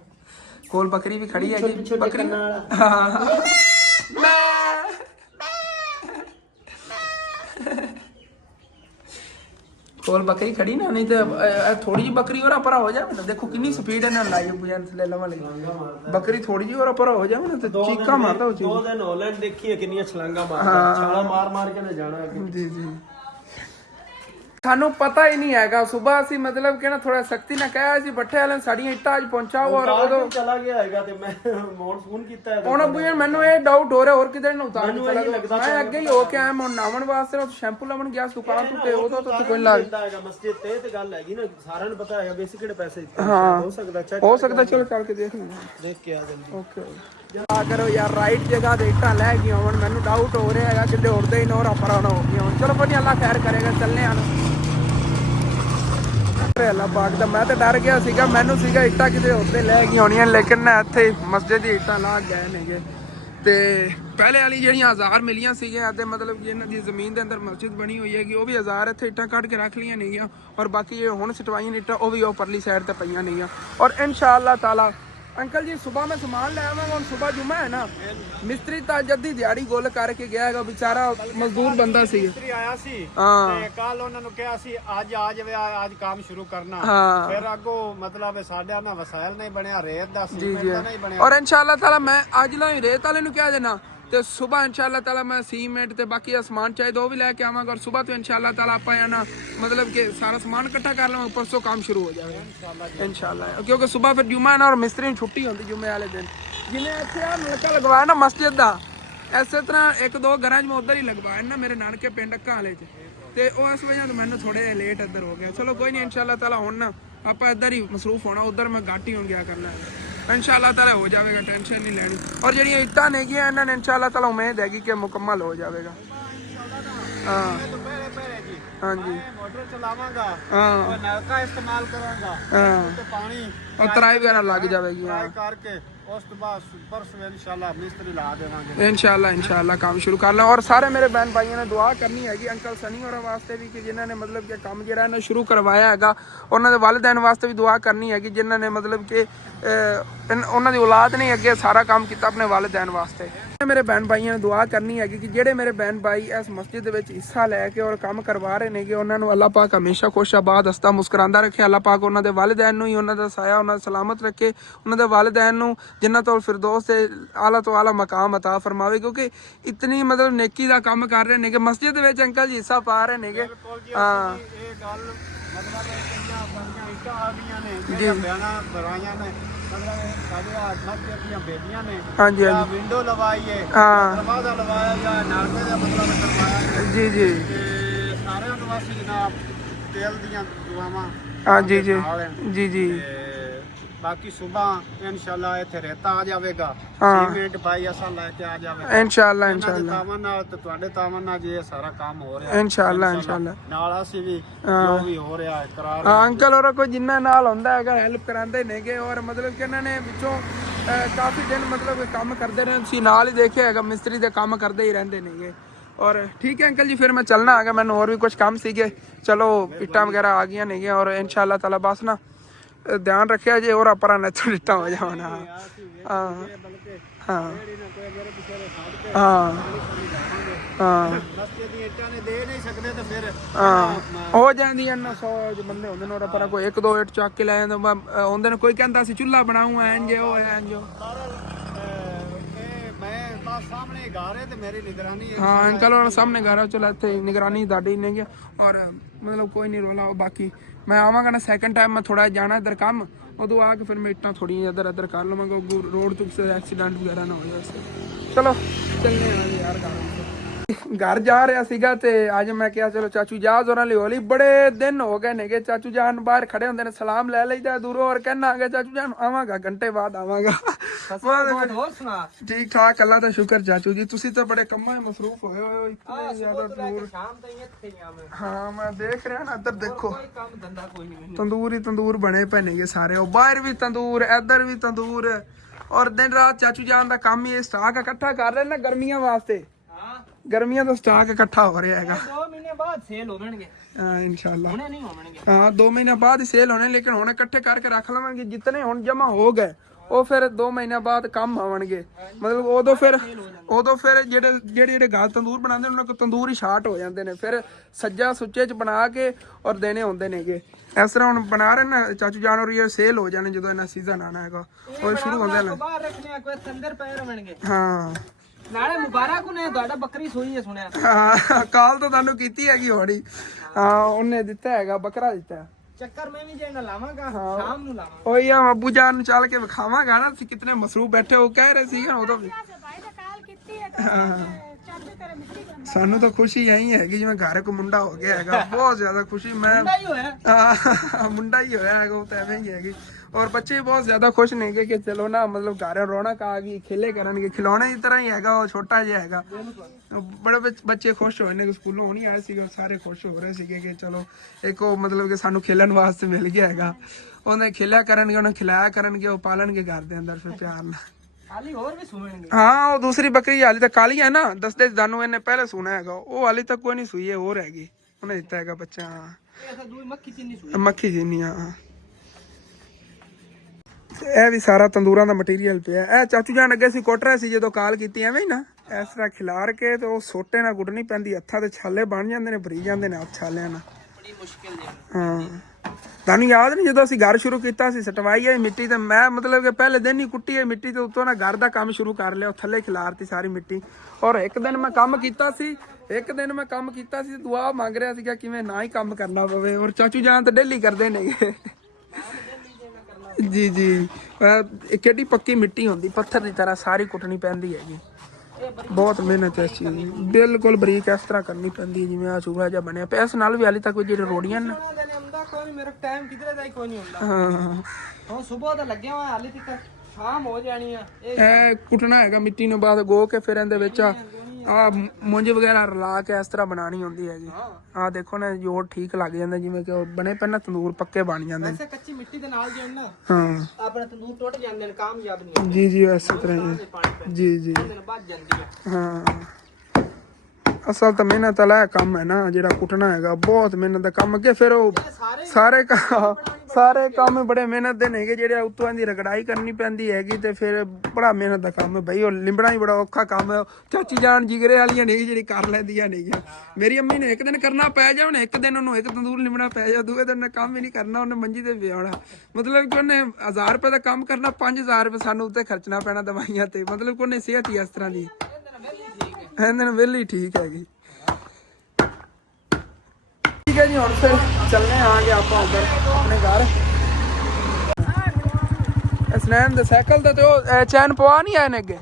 ਕੋਲ ਬੱਕਰੀ ਵੀ ਖੜੀ ਹੈਗੀ। ਬੱਕਰੀ ਕੋਲ ਬੱਕਰੀ ਖੜੀ ਨਾ, ਨਹੀਂ ਤਾਂ ਥੋੜੀ ਜਿਹੀ ਬੱਕਰੀ ਹੋਰ ਪਰਾ ਹੋ ਜਾਵੇ ਨਾ। ਦੇਖੋ ਕਿੰਨੀ ਸਪੀਡ ਇਹਨਾਂ ਲਾਈ ਲੈ ਲਵਾਂ ਲਈ ਬੱਕਰੀ। ਥੋੜੀ ਜਿਹੀ ਹੋਰ ਪਰਾ ਹੋ ਜਾਵੇ ਨਾ ਤੇ ਚੀਕਾਂ ਮਾਰਦਾ ਉਹ ਚੀਜ਼। 2 ਦਿਨ ਹਾਲੈਂਡ ਦੇਖੀਏ ਕਿੰਨੀਆਂ ਛਲਾਂਗਾ ਮਾਰਦਾ, ਛਾਲਾ ਮਾਰ ਮਾਰ ਕੇ ਨਾ ਜਾਣਾ ਜੀ ਜੀ। ਸਾਨੂੰ ਪਤਾ ਹੀ ਨਹੀਂ ਹੈਗਾ। ਸਵੇਰ ਅਸੀਂ ਮਤਲਬ ਕਿ ਨਾ ਥੋੜਾ ਸਖਤੀ ਨਾਲ ਕਹਿਆ ਸੀ ਬੱਠੇ ਵਾਲਿਆਂ ਸਾਡੀਆਂ ਇੱਟਾਂ ਅੱਜ ਪਹੁੰਚਾਓ। ਔਰ ਉਦੋਂ ਚਲਾ ਗਿਆ ਹੈਗਾ ਤੇ ਮੈਂ ਮੋੜ ਫੋਨ ਕੀਤਾ ਹੈ। ਹੁਣ ਬੁਝਣ ਮੈਨੂੰ ਇਹ ਡਾਊਟ ਹੋ ਰਿਹਾ ਹੋਰ ਕਿਧਰ ਨੂੰ ਉਤਾਰ ਚਲਾ ਗਿਆ। ਮੈਂ ਅੱਗੇ ਹੀ ਹੋ ਕੇ ਆਇਆ। ਹੁਣ ਨਾਵਣ ਵਾਸਤੇ ਸ਼ੈਂਪੂ ਲਾਉਣ ਗਿਆ ਦੁਕਾਨ ਤੋਂ ਤੇ ਉਦੋਂ ਤੋਂ ਕੋਈ ਲੱਗ ਹੈਗਾ ਮਸਜਿਦ ਤੇ ਗੱਲ ਹੈਗੀ ਨਾ। ਸਾਰਿਆਂ ਨੂੰ ਪਤਾ ਹੈਗਾ ਬੇਸਿਕ ਕਿਹੜੇ ਪੈਸੇ ਹਾਂ ਹੋ ਸਕਦਾ ਚੈੱਕ ਹੋ ਸਕਦਾ। ਚਲੋ ਚੱਲ ਕੇ ਦੇਖ ਲੈਂਦੇ, ਦੇਖ ਕੇ ਆ ਜਲਦੀ। ਓਕੇ ਆ ਕਰੋ ਯਾਰ। ਰਾਈਟ ਜਗ੍ਹਾ ਤੇ ਇੱਟਾਂ ਲੈ ਗਈਆਂ। ਹੁਣ ਮੈਨੂੰ ਡਾਊਟ ਹੋ ਰਿਹਾ ਹੈਗਾ ਕਿਤੇ ਉੜਦੇ ਹੀ ਨੋਰਾ ਪਰਾਂ ਨਾ ਹੋ ਗਈਆਂ। ਹੁਣ ਚਲੋ ਕੋਈ ਨਹੀਂ, ਅੱਲਾ ਖੈਰ ਕਰੇਗਾ। ਚੱਲਨੇ ਆ ਅੱਲਾ ਪਾਕ ਦਾ। ਮੈਂ ਤਾਂ ਡਰ ਗਿਆ ਸੀਗਾ, ਮੈਨੂੰ ਸੀਗਾ ਇੱਟਾਂ ਕਿਤੇ ਉੱਤੇ ਲੈ ਗਈਆਂ ਹੋਣੀਆਂ। ਲੇਕਿਨ ਨਾ ਇੱਥੇ ਮਸਜਿਦ ਦੀ ਇੱਟਾਂ ਲਾ ਗਏ ਨੇਗੇ। ਤੇ ਪਹਿਲੇ ਵਾਲੀ ਜਿਹੜੀਆਂ 1000 ਮਿਲੀਆਂ ਸੀਗੀਆਂ ਤੇ ਮਤਲਬ ਇਹਨਾਂ ਦੀ ਜ਼ਮੀਨ ਦੇ ਅੰਦਰ ਮਸਜਿਦ ਬਣੀ ਹੋਈ ਹੈਗੀ, ਉਹ ਵੀ 1000 ਇੱਥੇ ਇੱਟਾਂ ਕੱਢ ਕੇ ਰੱਖ ਲਈਆਂ ਨੇਗੀਆਂ। ਔਰ ਬਾਕੀ ਇਹ ਹੁਣ ਸਟਵਾਈਆਂ ਇੱਟਾਂ ਉਹ ਵੀ ਉਹ ਪਰਲੀ ਸਾਈਡ ਤੇ ਪਈਆਂ ਨੇਗੀਆਂ। ਔਰ ਇਨਸ਼ਾਅੱਲਾ ਤਾਲਾ ਅੰਕਲ ਜੀ ਸੁਬਾਹ ਮੈਂ ਸਮਾਨ ਲੈ ਆਵਾਂਗਾ। ਹੁਣ ਸੁਬਾਹ ਜੁਮਾ ਹੈ ਨਾ, ਮਿਸਤਰੀ ਤਾਂ ਜੱਦੀ ਦਿਹਾੜੀ ਗੋਲ ਕਰਕੇ ਗਿਆ ਹੈਗਾ ਵਿਚਾਰਾ, ਮਜ਼ਦੂਰ ਬੰਦਾ ਸੀ। ਮਿਸਤਰੀ ਆਇਆ ਸੀ ਹਾਂ ਤੇ ਕੱਲ ਉਹਨਾਂ ਨੂੰ ਕਿਹਾ ਸੀ ਅੱਜ ਆ ਜਾਵੇ, ਅੱਜ ਕੰਮ ਸ਼ੁਰੂ ਕਰਨਾ। ਹਾਂ ਫਿਰ ਅੱਗੋਂ ਮਤਲਬ ਸਾਡਿਆਂ ਨਾਲ ਵਸਾਇਲ ਨਹੀਂ ਬਣਿਆ, ਰੇਤ ਦਾ ਜੀ ਸੀਮੈਂਟ ਜੀ। ਦਾ ਨਹੀਂ ਬਣਿਆ। ਔਰ ਇਨਸ਼ਾਅੱਲਾ ਤਾਲਾ ਮੈਂ ਅੱਜ ਨਾ ਹੀ ਰੇਤ ਵਾਲੇ ਨੂੰ ਕਹਿ ਦੇਣਾ ਤੇ ਸੁਬਾਹ ਇਨਸ਼ਾਅੱਲਾ ਤਾਲਾ ਮੈਂ ਸੀਮੈਂਟ ਤੇ ਬਾਕੀ ਦਾ ਸਮਾਨ ਚਾਹੀਦਾ ਉਹ ਵੀ ਲੈ ਕੇ ਆਵਾਂਗਾ। ਔਰ ਸੁਬਾਹ ਤੋਂ ਇਨਸ਼ਾਅੱਲਾ ਤਾਲਾ ਆਪਾਂ ਨਾ ਮਤਲਬ ਕਿ ਸਾਰਾ ਸਮਾਨ ਇਕੱਠਾ ਕਰ ਲਵਾਂਗੇ। ਪਰਸੋਂ ਕੰਮ ਸ਼ੁਰੂ ਹੋ ਜਾਏਗਾ ਇਨਸ਼ਾਅੱਲਾ। ਕਿਉਂਕਿ ਸੁਬਾਹ ਫਿਰ ਜੁਮਾ ਨਾ ਔਰ ਮਿਸਤਰੀ ਨੂੰ ਛੁੱਟੀ ਹੁੰਦੀ ਜੁਮੇ ਵਾਲੇ ਦਿਨ। ਜਿਵੇਂ ਇੱਥੇ ਆ ਨਲਕਾ ਲਗਵਾਇਆ ਨਾ ਮਸਜਿਦ ਦਾ, ਇਸੇ ਤਰ੍ਹਾਂ 1-2 ਘਰਾਂ 'ਚ ਮੈਂ ਉੱਧਰ ਹੀ ਲਗਵਾਇਆ ਨਾ ਮੇਰੇ ਨਾਨਕੇ ਪਿੰਡ ਅੱਕਾਂ ਵਾਲੇ 'ਚ। ਤੇ ਉਹ ਇਸ ਵਜ੍ਹਾ ਤੋਂ ਮੈਨੂੰ ਥੋੜੇ ਲੇਟ ਇੱਧਰ ਹੋ ਗਿਆ। ਚਲੋ ਕੋਈ ਨਹੀਂ, ਇਨਸ਼ਾਅੱਲਾ ਤਾਲਾ ਹੁਣ ਨਾ ਆਪਾਂ ਇੱਧਰ ਹੀ ਮਸਰੂਫ ਹੋਣਾ, ਉਧਰ ਮੈਂ ਘੱਟ ਹੀ ਹੁਣ ਗਿਆ ਕਰਨਾ ਹੈ। ਇਨਸ਼ਾਅੱਲਾ ਤਾਲਾ ਹੋ ਜਾਵੇਗਾ, ਟੈਨਸ਼ਨ ਨਹੀਂ ਲੈਣੀ। ਔਰ ਜਿਹੜੀਆਂ ਇੱਟਾਂ ਨੇਗੀਆਂ ਇਹਨਾਂ ਨੇ ਇਨਸ਼ਾਅੱਲਾ ਤਾਲਾ ਉਮੀਦ ਹੈਗੀ ਕਿ ਮੁਕੰਮਲ ਹੋ ਜਾਵੇਗਾ। ਹਾਂ ਹਾਂਜੀ मोटर चलावांगा ਹਾਂ और नलका इस्तेमाल करांगा ਹਾਂ तो पानी ਉਹ ਤਰਾਈ ਵਗੈਰਾ ਲੱਗ ਜਾਵੇਗੀ। ਹਾਂ ट्राई करके उस तो बाद परसों इंशाल्लाह मिस्त्री ला देवांगे। ਇਨਸ਼ਾਅੱਲਾ ਕੰਮ ਸ਼ੁਰੂ ਕਰ ਲਾਂ। ਔਰ ਸਾਰੇ ਮੇਰੇ ਭੈਣ ਭਾਈਆਂ ਨੇ ਦੁਆ ਕਰਨੀ ਹੈਗੀ ਅੰਕਲ ਸਨੀ ਹੋਰਾਂ ਵਾਸਤੇ ਵੀ ਕਿ ਜਿਨ੍ਹਾਂ ਨੇ ਮਤਲਬ ਕਿ ਕੰਮ ਜਿਹੜਾ ਇਹਨਾਂ ਸ਼ੁਰੂ ਕਰਵਾਇਆ ਹੈਗਾ, ਉਹਨਾਂ ਦੇ ਵਾਲਿदैन ਵਾਸਤੇ ਵੀ ਦੁਆ ਕਰਨੀ ਹੈਗੀ ਜਿਨ੍ਹਾਂ ਨੇ ਮਤਲਬ ਕਿ ਉਹਨਾਂ ਦੀ ਔਲਾਦ ਨੇ ਅੱਗੇ ਸਾਰਾ ਕੰਮ ਕੀਤਾ ਆਪਣੇ ਵਾਲਿदैन ਵਾਸਤੇ। ਮੇਰੇ ਭੈਣ ਭਾਈਆਂ ਨੇ ਦੁਆ ਕਰਨੀ ਹੈਗੀ ਕਿ ਜਿਹੜੇ ਮੇਰੇ ਭੈਣ ਭਾਈ ਇਸ ਮਸਜਿਦ ਦੇ ਵਿੱਚ ਹਿੱਸਾ ਲੈ ਕੇ ਔਰ ਕੰਮ ਕਰਵਾ ਰਹੇ ਨੇਗੇ, ਉਹਨਾਂ ਨੂੰ ਅੱਲਾਹ ਪਾਕ ਹਮੇਸ਼ਾ ਖੁਸ਼ਆਬਾਦ ਹੱਸਦਾ ਮੁਸਕਰਾਉਂਦਾ ਰੱਖੇ। ਅੱਲਾਹ ਪਾਕ ਉਹਨਾਂ ਦੇ ਵਾਲਿदैन ਨੂੰ ਹੀ ਉਹਨਾਂ ਦਾ ਸਾਇਆ ਉਹਨਾਂ ਦਾ ਸਲਾਮਤ ਰੱਖੇ, ਉਹਨਾਂ ਦੇ ਵਾਲਿदैन ਨੂੰ ਜੰਨਤੁਲ ਫਿਰਦੌਸ ਦੇ ਆਲਾ ਤੋਂ ਆਲਾ ਮਕਾਮ ਅਤਾ ਫਰਮਾਵੇ, ਕਿਉਂਕਿ ਇਤਨੀ ਮਤਲਬ ਨੇਕੀ ਦਾ ਕੰਮ ਕਰ ਰਹੇ ਨੇਗੇ ਮਸਜਿਦ ਦੇ ਵਿੱਚ ਅੰਕਲ ਜੀ ਹਿੱਸਾ ਪਾ ਰਹੇ ਨੇਗੇ। ਹਾਂ ਇਹ ਗੱਲ ਮਤਲਬ ਕਿੰਨੀਆਂ ਬੰਦੀਆਂ ਇੱਟਾਂ ਆ ਗਈਆਂ ਨੇ ਜਿਹੜੀਆਂ ਬਿਆਨਾ ਬਰਾਈਆਂ ਨੇ, ਮਤਲਬ ਸਾਡੇ ਆਠ ਦੀਆਂ ਬੇਟੀਆਂ ਨੇ ਹਾਂਜੀ ਜਾਂ ਹਾਂਜੀ ਵਿੰਡੋ ਲਵਾਈ ਹੈ, ਹਾਂ ਦਰਵਾਜ਼ਾ ਲਵਾਇਆ ਜਾਂ ਨਾਲਕੇ ਦਾ ਮਤਲਬ ਕਰਵਾਇਆ ਜੀ ਜੀ ਤੇ ਸਾਰਿਆਂ ਨੂੰ ਵਾਸੀ ਜਨਾਬ ਤੇਲ ਦੀਆਂ ਦੁਆਵਾਂ ਹਾਂਜੀ ਜੀ ਨਾਲ ਹੈ। ਜੀ ਜੀ ਤੇ ਬਾਕੀ ਸਵੇਰ ਇਨਸ਼ਾਅੱਲਾ ਇੱਥੇ ਰੇਤਾ ਆ ਜਾਵੇਗਾ, ਹਾਂ। ਸੀਮੈਂਟ ਬਾਈ ਅਸਾਂ ਲੈ ਕੇ ਆ ਜਾਵੇਗਾ ਇਨਸ਼ਾਅੱਲਾ ਇਹਨਾਂ ਦੇ ਇਨਸ਼ਾਅੱਲਾ ਤਾਵਨ ਨਾਲ ਤੇ ਤੁਹਾਡੇ ਤਾਵਨ ਨਾਲ ਜੇ ਇਹ ਸਾਰਾ ਕੰਮ ਹੋ ਰਿਹਾ ਇਨਸ਼ਾਅੱਲਾ ਨਾਲ ਅਸੀਂ ਵੀ ਜੋ ਵੀ ਹੋ ਰਿਹਾ ਹੈ ਕਰਾ ਰਹੇ ਹਾਂ ਅੰਕਲ ਔਰ ਕੋਈ ਜਿੰਨਾ ਨਾਲ ਹੁੰਦਾ ਹੈਗਾ ਹੈਲਪ ਕਰਾਉਂਦੇ ਨੇਗੇ। ਔਰ ਮਤਲਬ ਕਿ ਇਹਨਾਂ ਨੇ ਵਿੱਚੋਂ ਕਾਫੀ ਦਿਨ ਮਤਲਬ ਕੰਮ ਕਰਦੇ ਰਹੇ, ਤੁਸੀਂ ਨਾਲ ਹੀ ਦੇਖਿਆ ਹੈਗਾ ਮਿਸਤਰੀ ਦੇ ਕੰਮ ਕਰਦੇ ਹੀ ਰਹਿੰਦੇ ਨੇਗੇ। ਔਰ ਠੀਕ ਹੈ ਅੰਕਲ ਜੀ, ਫਿਰ ਮੈਂ ਚੱਲਣਾ ਹੈਗਾ, ਮੈਨੂੰ ਹੋਰ ਵੀ ਕੁਝ ਕੰਮ ਸੀਗੇ। ਚਲੋ ਇੱਟਾਂ ਵਗੈਰਾ ਆ ਗਈਆਂ ਨੇਗੀਆਂ ਔਰ ਇਨਸ਼ਾਅੱਲਾ ਤਾਲਾ ਬਸ ਨਾ ਧਿਆਨ ਰੱਖਿਆ ਜੇ ਹੋਰ ਆਪਣਾ ਨੱਥੋਂ ਲਿੱਟਾਂ ਹੋ ਜਾਵਣ। ਹਾਂ ਹਾਂ ਹਾਂ ਹਾਂ ਹਾਂ ਮਸਜਿਦ ਦੀ ਇੱਟਾਂ ਨੇ ਦੇ ਨਹੀਂ ਸਕਦੇ ਤੇ ਫਿਰ ਹਾਂ ਹੋ ਜਾਂਦੀਆਂ ਨਾ 100 ਬੰਦੇ ਹੁੰਦੇ ਨੇ ਔਰ ਆਪਣਾ ਕੋਈ ਇੱਕ ਦੋ ਇੱਟ ਚੱਕ ਕੇ ਲੈ ਜਾਂਦਾ ਹੁੰਦੇ ਨੇ। ਕੋਈ ਕਹਿੰਦਾ ਸੀ ਚੁੱਲ੍ਹਾ ਬਣਾਉਂ ਐਂ ਜੇ ਉਹ ਐਂ ਜੋ ਮੈਂ ਬਸ ਸਾਹਮਣੇ ਘਰ ਹੈ ਤੇ ਮੇਰੀ ਨਿਗਰਾਨੀ ਹੈ। ਹਾਂ ਅੰਕਲ ਔਰ ਸਾਹਮਣੇ ਘਰ ਹੈ, ਚਲੋ ਇੱਥੇ ਨਿਗਰਾਨੀ ਤੁਹਾਡੀ ਨਹੀਂ ਗਿਆ। ਔਰ ਮਤਲਬ ਕੋਈ ਨਹੀਂ ਰੋਲਾ। ਬਾਕੀ ਮੈਂ ਆਵਾਂਗਾ ਨਾ ਸੈਕੰਡ ਟਾਈਮ, ਮੈਂ ਥੋੜਾ ਜਾਣਾ ਇੱਧਰ ਕੰਮ, ਉਦੋਂ ਆ ਕੇ ਫਿਰ ਮੈਂ ਇੱਟਾਂ ਥੋੜੀਆਂ ਇੱਧਰ ਇੱਧਰ ਕਰ ਲਵਾਂਗਾ ਰੋਡ ਤੋਂ ਐਕਸੀਡੈਂਟ ਵਗੈਰਾ ਨਾ ਹੋ ਜਾਵੇ। ਚਲੋ ਚੱਲਦੇ ਹਾਂ ਯਾਰ ਘਰ ਜਾ ਰਿਹਾ ਸੀਗਾ ਤੇ ਅੱਜ ਮੈਂ ਕਿਹਾ ਚਲੋ ਚਾਚੂ ਜਾ ਜ਼ੋਰਾਂ ਲਈ ਹੋਲੀ, ਬੜੇ ਦਿਨ ਹੋ ਗਏ ਨੇਗੇ ਚਾਚੂ ਜਾਨ ਬਾਹਰ ਖੜੇ ਹੁੰਦੇ ਨੇ, ਸਲਾਮ ਲੈ ਲਈਦਾ ਦੂਰੋਂ ਔਰ ਕਹਿਣਾ ਕਿ ਚਾਚੂ ਜਾਨ ਆਵਾਂਗਾ ਘੰਟੇ ਬਾਅਦ ਆਵਾਂਗਾ। ਹੋਰ ਸੁਣਾ ਠੀਕ ਠਾਕ ਅੱਲਾ ਦਾ ਸ਼ੁਕਰ ਚਾਚੂ ਜੀ, ਤੁਸੀਂ ਤਾਂ ਬੜੇ ਕੰਮਾਂ 'ਚ ਮਸਰੂਫ ਹੋਏ ਹੋ ਇਤਨੇ ਜ਼ਿਆਦਾ ਦੂਰ। ਸ਼ਾਮ ਤਾਈਂ ਇੱਥੇ ਹੀ ਆ ਮੈਂ। ਹਾਂ ਮੈਂ ਦੇਖ ਰਿਹਾ ਨਾ ਇੱਧਰ ਦੇਖੋ ਕੋਈ ਕੰਮ ਧੰਦਾ ਕੋਈ ਨਹੀਂ ਮੈਨੂੰ। ਤੰਦੂਰ ਹੀ ਤੰਦੂਰ ਬਣੇ ਪਏ ਨੇਗੇ ਸਾਰੇ, ਉਹ ਬਾਹਰ ਵੀ ਤੰਦੂਰ ਇੱਧਰ ਵੀ ਤੰਦੂਰ। ਔਰ ਦਿਨ ਰਾਤ ਚਾਚੂ ਜਾਨ ਦਾ ਕੰਮ ਹੀ ਇਹ ਸਟਾਕ ਇਕੱਠਾ ਕਰ ਰਹੇ ਨਾ ਗਰਮੀਆਂ ਵਾਸਤੇ। ਗਰਮੀਆਂ ਦਾ ਸਟਾਕ ਇਕੱਠਾ ਹੋ ਰਿਹਾ ਹੈਗਾ। 2 ਮਹੀਨੇ ਬਾਅਦ ਸੇਲ ਹੋਣਗੇ। ਹਾਂ ਇਨਸ਼ਾਅੱਲਾ ਹੁਣੇ ਨਹੀਂ ਹੋਣਗੇ। ਹਾਂ 2 ਮਹੀਨੇ ਬਾਅਦ ਹੀ ਸੇਲ ਹੋਣੇ, ਲੇਕਿਨ ਹੁਣ ਇਕੱਠੇ ਕਰਕੇ ਰੱਖ ਲਵਾਂਗੇ ਜਿਤਨੇ ਹੁਣ ਜਮਾ ਹੋ ਗਏ ਉਹ ਫਿਰ 2 ਮਹੀਨਿਆਂ ਬਾਅਦ ਕੰਮ ਆਉਣਗੇ। ਮਤਲਬ ਉਦੋਂ ਫਿਰ ਜਿਹੜੇ ਗਾਲ ਤੰਦੂਰ ਬਣਾਉਂਦੇ ਉਹਨਾਂ ਕੋਲ ਤੰਦੂਰ ਹੀ ਸ਼ਾਰਟ ਹੋ ਜਾਂਦੇ ਨੇ, ਫਿਰ ਸੱਜਾ ਸੁੱਚੇ 'ਚ ਬਣਾ ਕੇ ਔਰ ਦੇਣੇ ਹੁੰਦੇ ਨੇਗੇ। ਇਸ ਤਰ੍ਹਾਂ ਹੁਣ ਬਣਾ ਰਹੇ ਨਾ ਚਾਚੂ ਜਾਨ ਔਰ ਇਹ ਸੇਲ ਹੋ ਜਾਣੇ ਜਦੋਂ ਇਹਨਾਂ ਸੀਜ਼ਨ ਆਣਾ ਹੈਗਾ ਉਹ ਸ਼ੁਰੂ ਹੁੰਦੇ ਨੇ। ਬਾਹਰ ਰੱਖਣੇ ਕੋਈ ਅੰਦਰ ਪਏ ਰਹਿਣਗੇ। ਹਾਂ ਨਾਲੇ ਮੁਬਾਰਕ ਨੇ ਤੁਹਾਡਾ ਬੱਕਰੀ ਸੂਈ ਹੈ ਸੁਣਿਆ। ਹਾਂ ਕਾਲ ਤਾਂ ਤੁਹਾਨੂੰ ਕੀਤੀ ਹੈਗੀ ਹੋਣੀ। ਹਾਂ ਉਹਨੇ ਦਿੱਤਾ ਹੈਗਾ, ਬੱਕਰਾ ਦਿੱਤਾ। ਚੱਕਰ ਮੈਂ ਵੀ ਜੇ ਨਾ ਲਾਵਾਂਗਾ ਸ਼ਾਮ ਨੂੰ ਲਾਵਾਂਗਾ। ਉਹੀ ਆ ਅੱਬੂ ਜਾਨ ਨੂੰ ਚੱਲ ਕੇ ਵਿਖਾਵਾਂਗਾ ਨਾ ਤੁਸੀਂ ਕਿਤਨੇ ਮਸਰੂਫ ਬੈਠੇ ਹੋ, ਕਹਿ ਰਹੇ ਸੀ ਉਦੋਂ ਵੀ। ਸਾਨੂੰ ਤਾਂ ਖੁਸ਼ੀ ਆਈ ਹੈਗੀ ਜਿਵੇਂ ਘਰ ਇੱਕ ਮੁੰਡਾ ਹੋ ਗਿਆ ਹੈਗਾ, ਬਹੁਤ ਜ਼ਿਆਦਾ ਖੁਸ਼ੀ। ਮੈਂ ਮੁੰਡਾ ਹੀ ਹੋਇਆ ਹੈਗਾ, ਉਹ ਤਾਂ ਐਵੇਂ ਹੀ ਹੈਗੀ। ਔਰ ਬੱਚੇ ਵੀ ਬਹੁਤ ਜ਼ਿਆਦਾ ਖੁਸ਼ ਨੇਗੇ ਕਿ ਚਲੋ ਨਾ ਮਤਲਬ ਘਰ ਰੌਣਕ ਆ ਗਈ, ਖੇਲੇ ਕਰਨਗੇ, ਖਿਲੌਣੇ ਦੀ ਤਰ੍ਹਾਂ ਹੀ ਹੈਗਾ, ਉਹ ਛੋਟਾ ਜਿਹਾ ਹੈਗਾ। ਬੜੇ ਬੱਚੇ ਖੁਸ਼ ਹੋਏ ਨੇ, ਸਕੂਲੋਂ ਹੁਣੀ ਆਏ ਸੀਗੇ ਸਾਰੇ ਖੁਸ਼ ਹੋ ਰਹੇ ਸੀਗੇ ਕਿ ਚਲੋ ਇੱਕ ਉਹ ਮਤਲਬ ਕਿ ਸਾਨੂੰ ਖੇਲਣ ਵਾਸਤੇ ਮਿਲ ਗਿਆ ਹੈਗਾ। ਉਹਨੇ ਖੇਲਿਆ ਕਰਨਗੇ, ਉਹਨੇ ਖਿਲਾਇਆ ਕਰਨਗੇ, ਉਹ ਪਾਲਣਗੇ ਘਰ ਦੇ ਅੰਦਰ ਫਿਰ ਪਿਆਰ ਨਾਲ। ਹੋਰ ਵੀ ਸੁਣਨਗੇ। ਹਾਂ ਉਹ ਦੂਸਰੀ ਬੱਕਰੀ ਹਾਲੀ ਤਾਂ ਕਾਲੀ ਹੈ ਨਾ, ਦੱਸਦੇ ਤੁਹਾਨੂੰ ਇਹਨੇ ਪਹਿਲੇ ਸੁਣਾ ਹੈਗਾ, ਉਹ ਹਾਲੀ ਤੱਕ ਕੋਈ ਨਹੀਂ ਸੂਈ ਹੈ, ਹੋਰ ਹੈਗੀ ਉਹਨੇ ਦਿੱਤਾ ਹੈਗਾ ਬੱਚਾ। ਮੱਖੀ ਜਿੰਨੀ ਆ। ਇਹ ਵੀ ਸਾਰਾ ਤੰਦੂਰਾਂ ਦਾ ਮਟੀਰੀਅਲ ਪਿਆ। ਇਹ ਚਾਚੂ ਜਾਨ ਅੱਗੇ ਸੀ ਕੁੱਟ ਰਹੇ ਸੀ ਜਦੋਂ ਕਾਲ ਕੀਤੀ, ਐਵੇਂ ਹੀ ਨਾ ਇਸ ਤਰ੍ਹਾਂ ਖਿਲਾਰ ਕੇ ਤੇ ਉਹ ਸੋਟੇ ਨਾਲ ਗੁੱਡਣੀ ਪੈਂਦੀ, ਹੱਥਾਂ ਤੇ ਛਾਲੇ ਬਣ ਜਾਂਦੇ ਨੇ, ਭਰੀ ਜਾਂਦੇ ਨੇ ਹੱਥ ਛਾਲਿਆਂ ਨਾਲ। ਬੜੀ ਮੁਸ਼ਕਿਲ ਹੈ। ਹਾਂ ਤੁਹਾਨੂੰ ਯਾਦ ਨਹੀਂ ਜਦੋਂ ਅਸੀਂ ਘਰ ਸ਼ੁਰੂ ਕੀਤਾ ਸੀ, ਸਟਵਾਈ ਹੈ ਮਿੱਟੀ ਤੇ ਮੈਂ ਮਤਲਬ ਕਿ ਪਹਿਲੇ ਦਿਨ ਹੀ ਕੁੱਟੀ ਹੈ ਮਿੱਟੀ ਤੇ ਉੱਤੋਂ ਨਾ ਘਰ ਦਾ ਕੰਮ ਸ਼ੁਰੂ ਕਰ ਲਿਆ, ਥੱਲੇ ਖਿਲਾਰਤੀ ਸਾਰੀ ਮਿੱਟੀ। ਔਰ ਇੱਕ ਦਿਨ ਮੈਂ ਕੰਮ ਕੀਤਾ ਸੀ ਦੁਆ ਮੰਗ ਰਿਹਾ ਸੀਗਾ ਕਿਵੇਂ ਨਾ ਹੀ ਕੰਮ ਕਰਨਾ ਪਵੇ। ਔਰ ਚਾਚੂ ਜਾਨ ਤਾਂ ਡੇਲੀ ਕਰਦੇ ਨੇਗੇ। ਜੀ ਜੀ ਕਿਹੜੀ ਪੱਕੀ ਮਿੱਟੀ ਹੁੰਦੀ, ਪੱਥਰ ਦੀ ਤਰ੍ਹਾਂ ਸਾਰੀ ਕੁੱਟਣੀ ਪੈਂਦੀ ਹੈਗੀ। ਇਹ ਬਹੁਤ ਮਿਹਨਤ ਹੈ ਇਸ ਚੀਜ਼ ਦੀ, ਬਿਲਕੁਲ ਬਰੀਕ ਇਸ ਤਰ੍ਹਾਂ ਕਰਨੀ ਪੈਂਦੀ ਹੈ ਜਿਵੇਂ ਆ ਚੂਹਾ ਜਿਹਾ ਬਣਿਆ ਪਿਆ। ਇਸ ਨਾਲ ਵੀ ਹਾਲੇ ਤੱਕ ਜਿਹੜੇ ਰੋੜੀਆਂ ਨੇ ਮੇਰਾ ਟਾਈਮ ਕਿਧਰੇ ਦਾ ਹੀ ਕੋਈ ਨਹੀਂ ਹੁੰਦਾ। ਹਾਂ ਹੁਣ ਸਵੇਰ ਦਾ ਲੱਗਿਆ ਹੋਇਆ, ਹਾਲੇ ਤੱਕ ਸ਼ਾਮ ਹੋ ਜਾਣੀ ਆ। ਇਹ ਕੁੱਟਣਾ ਹੈਗਾ ਮਿੱਟੀ ਨੂੰ ਬਾਅਦ ਗੋ ਕੇ, ਫਿਰ ਇਹਦੇ ਵਿੱਚ ਆ ਮੁੰਜ ਵਗੈਰਾ ਰਲਾ ਕੇ ਇਸ ਤਰ੍ਹਾਂ ਬਣਾਣੀ ਹੁੰਦੀ ਹੈਗੀ। ਆ ਦੇਖੋ ਨਾ ਜੋੜ ਠੀਕ ਲੱਗ ਜਾਂਦਾ, ਜਿਵੇਂ ਕਿ ਉਹ ਬਣੇ ਪਹਿਲਾਂ ਤੰਦੂਰ ਪੱਕੇ ਬਣ ਜਾਂਦੇ ਨੇ। ਵੈਸੇ ਕੱਚੀ ਮਿੱਟੀ ਦੇ ਨਾਲ ਜੇ ਨਾ ਹਾਂ ਆਪਣੇ ਤੰਦੂਰ ਟੁੱਟ ਜਾਂਦੇ ਨੇ, ਕਾਮਯਾਬ ਨਹੀਂ ਜੀ ਜੀ ਇਸੇ ਤਰ੍ਹਾਂ ਹੀ ਹੈ। ਜੀ ਜੀ ਵੱਜ ਜਾਂਦੀ ਹੈ। ਹਾਂ ਅਸਲ ਤਾਂ ਮਿਹਨਤ ਵਾਲਾ ਕੰਮ ਹੈ ਨਾ ਜਿਹੜਾ ਕੁੱਟਣਾ ਹੈਗਾ, ਬਹੁਤ ਮਿਹਨਤ ਦਾ ਕੰਮ। ਅੱਗੇ ਫਿਰ ਉਹ ਸਾਰੇ ਕੰਮ ਬੜੇ ਮਿਹਨਤ ਦੇ ਨੇਗੇ, ਜਿਹੜੇ ਉੱਤੋਂ ਦੀ ਰਗੜਾਈ ਕਰਨੀ ਪੈਂਦੀ ਹੈਗੀ, ਤੇ ਫਿਰ ਬੜਾ ਮਿਹਨਤ ਦਾ ਕੰਮ ਹੈ ਬਈ। ਉਹ ਲਿੰਬਣਾ ਹੀ ਬੜਾ ਔਖਾ ਕੰਮ ਹੈ। ਚਾਚੀ ਜਾਨ ਜਿਗਰੇ ਵਾਲੀਆਂ ਨਹੀਂ ਜਿਹੜੀ ਕਰ ਲੈਂਦੀਆਂ ਨੇਗੀਆਂ। ਮੇਰੀ ਅੰਮੀ ਨੇ ਇੱਕ ਦਿਨ ਕਰਨਾ ਪੈ ਜਾ, ਉਹਨੇ ਇੱਕ ਦਿਨ ਉਹਨੂੰ ਇੱਕ ਤੰਦੂਰ ਲਿੰਬਣਾ ਪੈ ਜਾ, ਦੂਏ ਦਿਨ ਕੰਮ ਹੀ ਨਹੀਂ ਕਰਨਾ, ਉਹਨੇ ਮੰਜੀ ਤੇ ਵਿਆਉਣਾ। ਮਤਲਬ ਕਿ ਉਹਨੇ 1000 ਰੁਪਏ ਦਾ ਕੰਮ ਕਰਨਾ, 5000 ਰੁਪਏ ਸਾਨੂੰ ਉੱਤੇ ਖਰਚਣਾ ਪੈਣਾ ਦਵਾਈਆਂ ਤੇ। ਮਤਲਬ ਕਿ ਉਹਨੇ ਸਿਹਤ ਹੀ ਇਸ ਤਰ੍ਹਾਂ ਦੀ ਇਹਦੇ ਨਾਲ ਵਿਹਲੀ ਠੀਕ ਹੈਗੀ। ਠੀਕ ਹੈ ਜੀ, ਹੁਣ ਫਿਰ ਚੱਲਨੇ ਆ ਗਏ ਆਪਾਂ ਉੱਧਰ ਆਪਣੇ ਘਰ। ਸਨੈਨ ਦੇ ਸਾਈਕਲ ਤੇ ਉਹ ਚੈਨ ਪਵਾ ਨਹੀਂ ਆਏ ਨੇ ਅੱਗੇ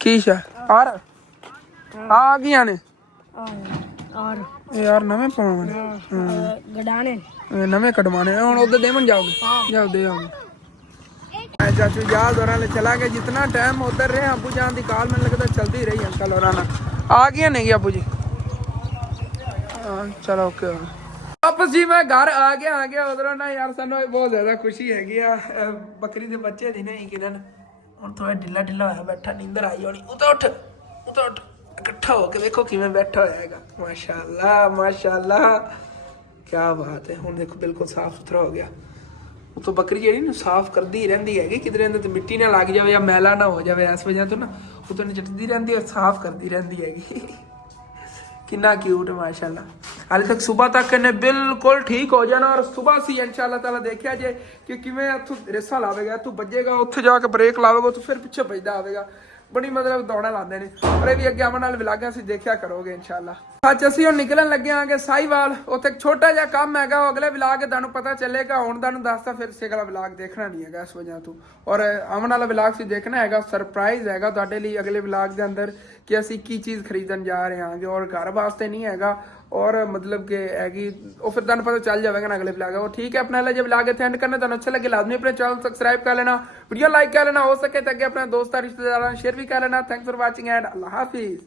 ਕੀ ਸ਼ਾ ਆ ਗਈਆਂ ਨੇ ਯਾਰ ਨਵੇਂ ਪਾਉਣੇ ਗਡਾਣੇ ਨਵੇਂ ਕਢਵਾਣੇ। ਹੁਣ ਉਧਰ ਦੇਵਨ ਜਾਓਗੇ? ਜਾਓ ਦੇ ਆਓਗੇ। चाचू जहाज और चला गया। जितना टाइम उधर रहे अबू जान की कॉल मैंने लगता चलती रही अंकल और आ गया नहीं अबू जी। हाँ चलो ओके वापस जी मैं घर आ गया उधरों ना यार सानू बहुत ज्यादा खुशी हैगी आ बकरी के बच्चे दी नहीं किरण हुण थोड़ा ढिला ढिला होया बैठा नींदर आई होनी। उठ इकट्ठा होके देखो किवें बैठा होएगा। माशाअल्लाह क्या बात है। हुण देखो बिल्कुल साफ सुथरा हो गया। तो बकरी जी ना साफ करती ही रही है किधर अंदर मिट्टी ना लग जाए या मैला ना हो जाए इस वजह तो ना उतो नचटती रहती है और साफ करती रहती है। कितना क्यूट है माशाल्लाह। हाले तक सुबह तक इन्हें बिल्कुल ठीक हो जाना और सुबह से इंशाल्लाह ताला देखा जाए कि किवें इत्थों रेसा लावेगा तू बजेगा उत्थे जाके ब्रेक लावेगा तो फिर पिछे बजदा आवेगा। बड़ी मतलब दौड़ा लाते हैं और ये भी अगे अमन नाल विलागां से देखा करोगे इंशाल्लाह। आज असीं हुण निकलन लगे आंगे साहिवाल। उत्थे एक छोटा जिहा काम हैगा वो अगले विलाग तुहानूं पता चलेगा। हुण तुहानूं दसदा फिर से अगला विलाग देखना नहीं हैगा इस वजह तो। और अमन वाला विलाग से देखना हैगा सरप्राइज हैगा तुहाडे लई अगले विलाग दे अंदर कि असीं की चीज़ खरीदन जा रहे हांगे और घर वास्ते नहीं हैगा और मतलब कि हैगी वो फिर तुहानूं पता चल जाएगा ना अगले विलाग। वो ठीक है अपना वाला जो विलाग इत्थे एंड करना। तुहानूं अच्छा लगे लाजमी अपने चैनल सब्सक्राइब कर लेना, वीडियो लाइक कर लेना, हो सके तो अगे अपने दोस्तां रिश्तेदारां शेयर भी कर लेना। थैंक्स फॉर वाचिंग एंड अल्लाह हाफिज़।